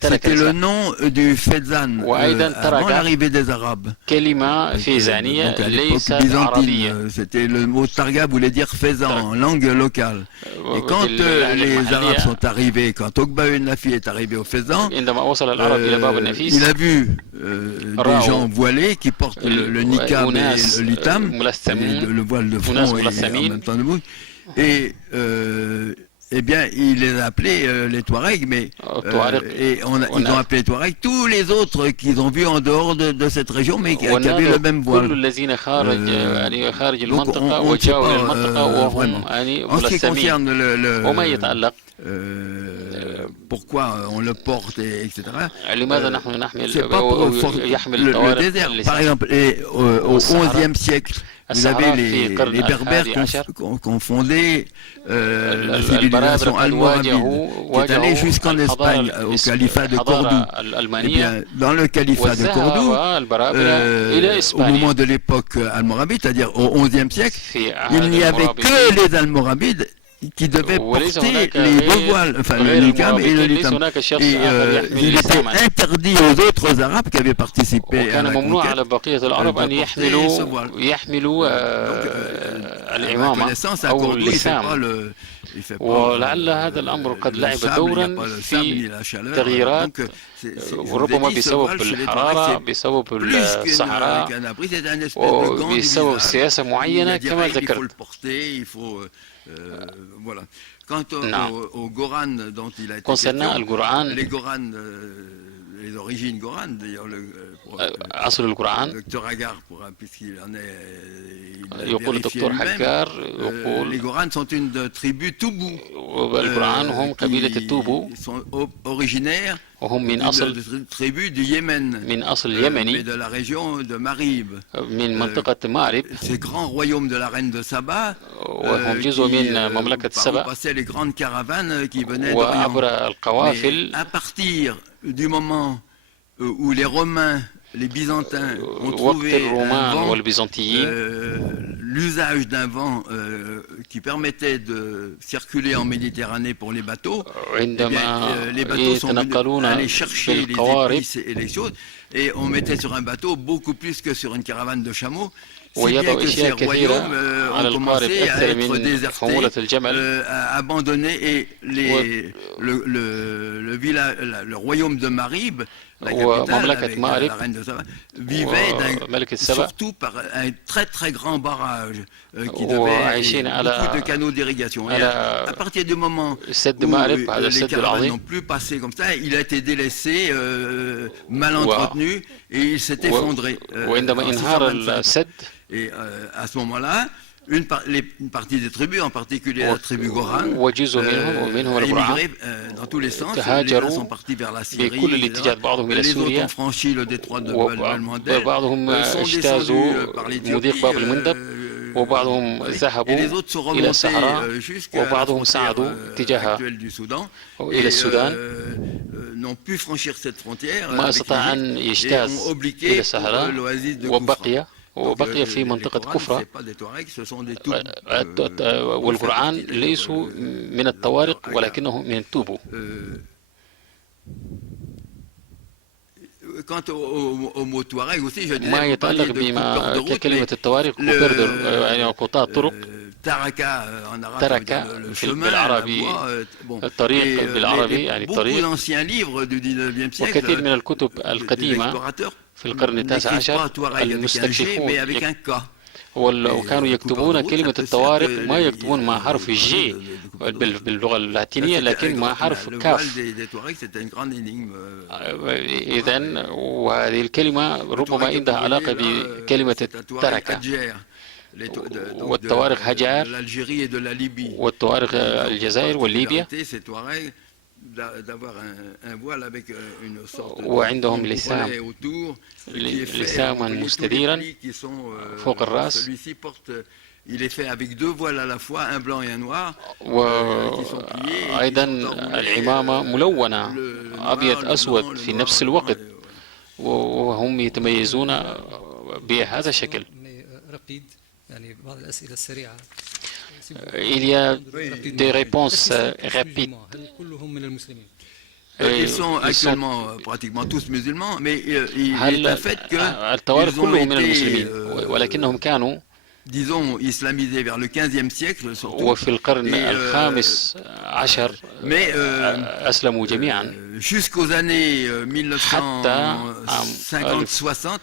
c'était le nom du Fezzan. Avant l'arrivée des Arabes. Donc à l'époque byzantine, c'était le mot Targa voulait dire faisan en langue locale. Et quand les Arabes sont arrivés, quand Oqba Ben Nafi est arrivé au faisan, il a vu des gens voilés qui portent le niqab et le litam, le voile de front et en même temps le bouc. Et eh bien, il les a appelés les Touaregs, mais ils ont appelé Touaregs tous les autres qu'ils ont vus en dehors de cette région, mais qui avaient le même voile. Donc, on ne sait pas vraiment. En ce qui concerne pourquoi on le porte, etc. C'est pas pour le désert. Par exemple, au XIe siècle, vous avez les Berbères qui ont fondé la civilisation almoravide, qui est allée jusqu'en Espagne, au califat de Cordoue. Eh bien, dans le califat de Cordoue, au moment de l'époque almoravide, c'est-à-dire au XIe siècle, il n'y avait que les Almoravides qui devaient porter les deux voiles, enfin le niqab et le litam. Et il était interdit aux autres Arabes qui avaient participé à la conquête de porter ce voile. Donc, la connaissance à Cordoue, ولعل هذا الأمر قد لعب دورا في تغييرات ربما بسبب الحرارة، بسبب الصحراء، وبسبب سياسة معينة كما ذكرت. Concernant le Coran, les origines Goran, d'ailleurs, أصل القرآن يقول الدكتور حجار يقول les Goran sont une tribu Toubou. القرآن هم قبيلة التوبو، sont originaires وهم من أصل tribu du Yémen, من أصل يمني de la région de Marib, من منطقة مارب. ces grands royaumes de la reine de Saba وهم جزء من مملكة سبأ، passaient les grandes caravanes qui venaient وعبر d'Orient. القوافل. À partir du moment où les Romains, les Byzantins ont وقت trouvé الرومان والبيزنطيين l'usage d'un vent qui permettait de circuler en Méditerranée pour les bateaux, les bateaux sont venus aller chercher les épices et les choses, et on mettait sur un bateau beaucoup plus que sur une caravane de chameaux. Si bien que ces royaumes ont commencé à être désertés, abandonnés, et le royaume de Marib, la capitale, avec la reine de Saba, vivait surtout par un très très grand barrage qui devait beaucoup de canaux d'irrigation. Et à partir du moment où les caravanes n'ont plus passé comme ça, il a été délaissé, mal entretenu, et il s'est effondré. Et à ce moment-là, une partie des tribus, en particulier la tribu Goran, a émigré dans tous les sens. Les uns sont partis vers la Syrie, les autres ont franchi le détroit de Bab el-Mandeb, sont descendus par l'Éthiopie, وبعضهم ذهبوا إلى الصحراء، وبعضهم صعدوا اتجاه إلى السودان، ما استطاع أن يجتاز إلى الصحراء، وبقي في منطقة كفرة. والقرآن ليسوا من الطوارق ولكنهم من التوبو. ما يتعلق بما كلمة الطوارق كوبردر، يعني قطاع الطرق. ترك بالعربي الطريق، بالعربي يعني الطريق. وكثير من الكتب القديمة في القرن التاسع عشر المستكشفون وكانوا يكتبون كلمة الطوارق، ما يكتبون مع حرف الجي باللغة اللاتينية، لكن مع حرف كاف. إذن وهذه الكلمة ربما عندها علاقة بكلمة التركة. والطوارق هجار، والطوارق الجزائر والليبيا، وعندهم لثاما مستديرا فوق الرأس، وأيضا العمامة ملونة أبيض أسود في نفس الوقت، وهم يتميزون بهذا الشكل. يعني بعض الأسئلة السريعة. Il y a des réponses rapides. Ils sont actuellement pratiquement tous musulmans, mais il est un fait qu'ils ont été, disons, islamisés vers le 15e siècle, surtout. Mais jusqu'aux années 1950-60,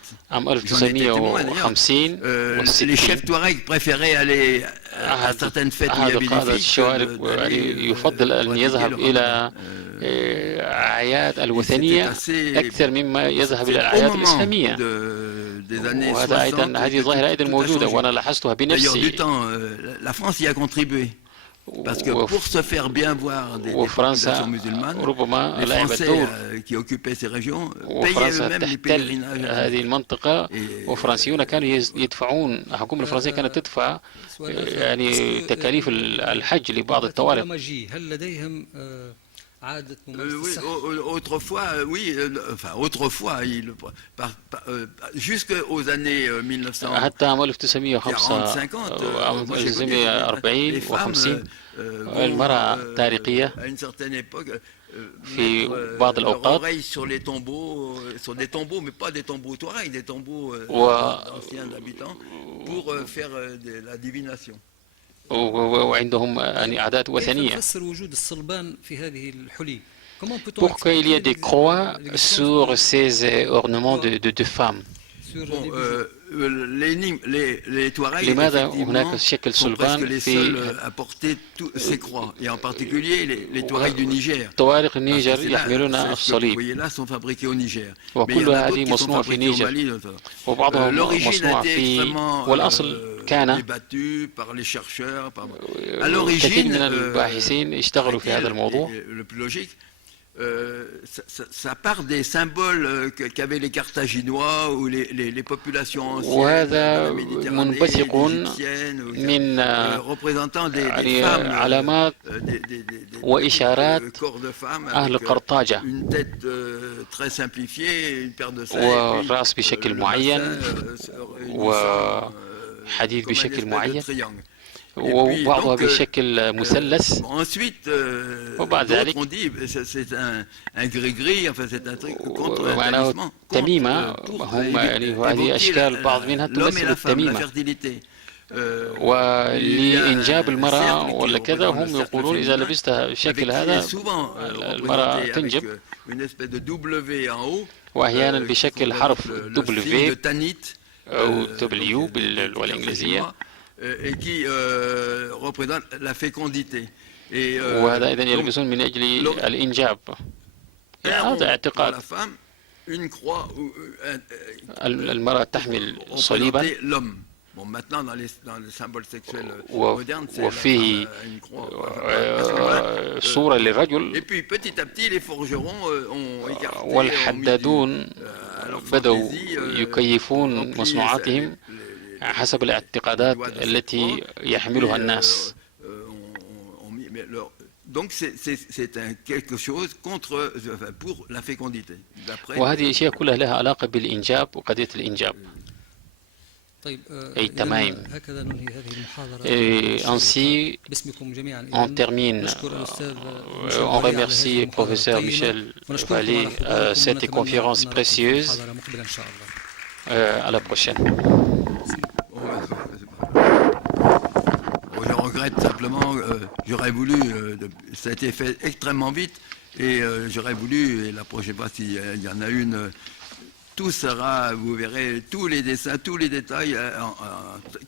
les chefs touaregs préféraient aller à certaines fêtes où il y avait des filles. يفضل أن يذهب إلى الأعياد الوثنية أكثر مما يذهب إلى الأعياد الإسلامية. وهذا أيضا، هذه ظاهرة أيضا موجودة وأنا لاحظتها بنفسي. Parce que pour se faire bien voir des populations musulmanes, les Français qui occupaient ces régions payaient eux-mêmes les pèlerinages. هذه المنطقة، والفرنسيون كانوا يدفعون، الحكومة الفرنسية كانت تدفع يعني تكاليف الحج لبعض الطوارق. هل لديهم عادة ممارسة autrefois, oui, enfin autrefois, jusqu'aux années 1940 حتى عام 1940 و50 المرأة التاريخية في بعض الأوقات sur des tombeaux, mais pas des tombeaux touaregs, des tombeaux anciens habitants, pour faire de la divination. وعندهم عادات وثنية. Pourquoi il y a des croix sur ces ornements de femmes? لماذا هناك شكل صلبان في طوارق النيجر يحملون الصليب، وكل هذه مصنوعة في نيجر وبعضها مصنوع في، والأصل كان كثير من الباحثين اشتغلوا في هذا الموضوع. Ça part des symboles qu'avaient les Carthaginois ou les populations anciennes de la Méditerranée, égyptiennes, représentant des femmes, علامات وإشارات أهل قرطاجة، une tête très simplifiée, une paire de seins, والرأس بشكل معين وحديد بشكل معين وبعضها بشكل مثلث. وبعد ذلك معناه تميمة، هم يعني هذه أشكال بعض منها تمثل التميمة، ولإنجاب المرأة ولا كذا هم يقولون إذا لبستها بالشكل هذا المرأة تنجب، وأحيانا بشكل حرف W أو W باللغة الإنجليزية، et qui représente la fécondité. وهذا إذن يلبسون من أجل الإنجاب. هذا اعتقاد. المرأة تحمل صليبا وفيه صورة للرجل، والحدادون بدأوا يكيفون مصنوعاتهم حسب الاعتقادات التي يحملها الناس. وهذه الأشياء كلها لها علاقة بالإنجاب وقضية الإنجاب. أي تمام. Ainsi, on termine. On remercie le professeur Michel Vallée à cette conférence précieuse. À la prochaine. Je regrette simplement, j'aurais voulu, ça a été fait extrêmement vite, et j'aurais voulu, et la prochaine fois s'il y en a une, tout sera, vous verrez tous les dessins, tous les détails en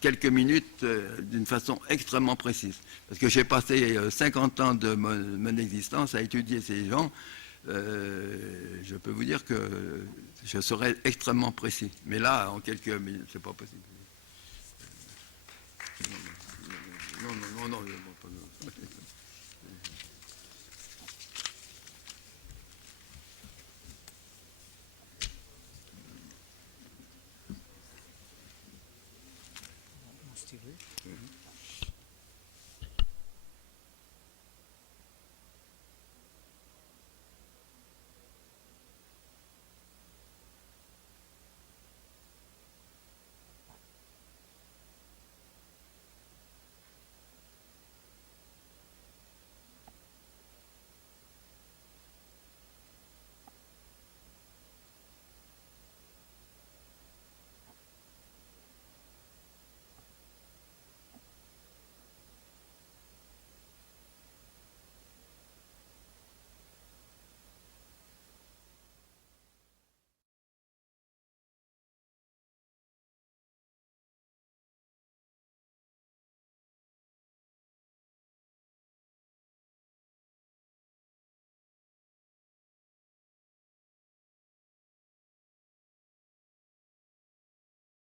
quelques minutes d'une façon extrêmement précise. Parce que j'ai passé 50 ans de mon existence à étudier ces gens. Je peux vous dire que je serai extrêmement précis. Mais là, en quelques minutes, c'est pas possible. Non.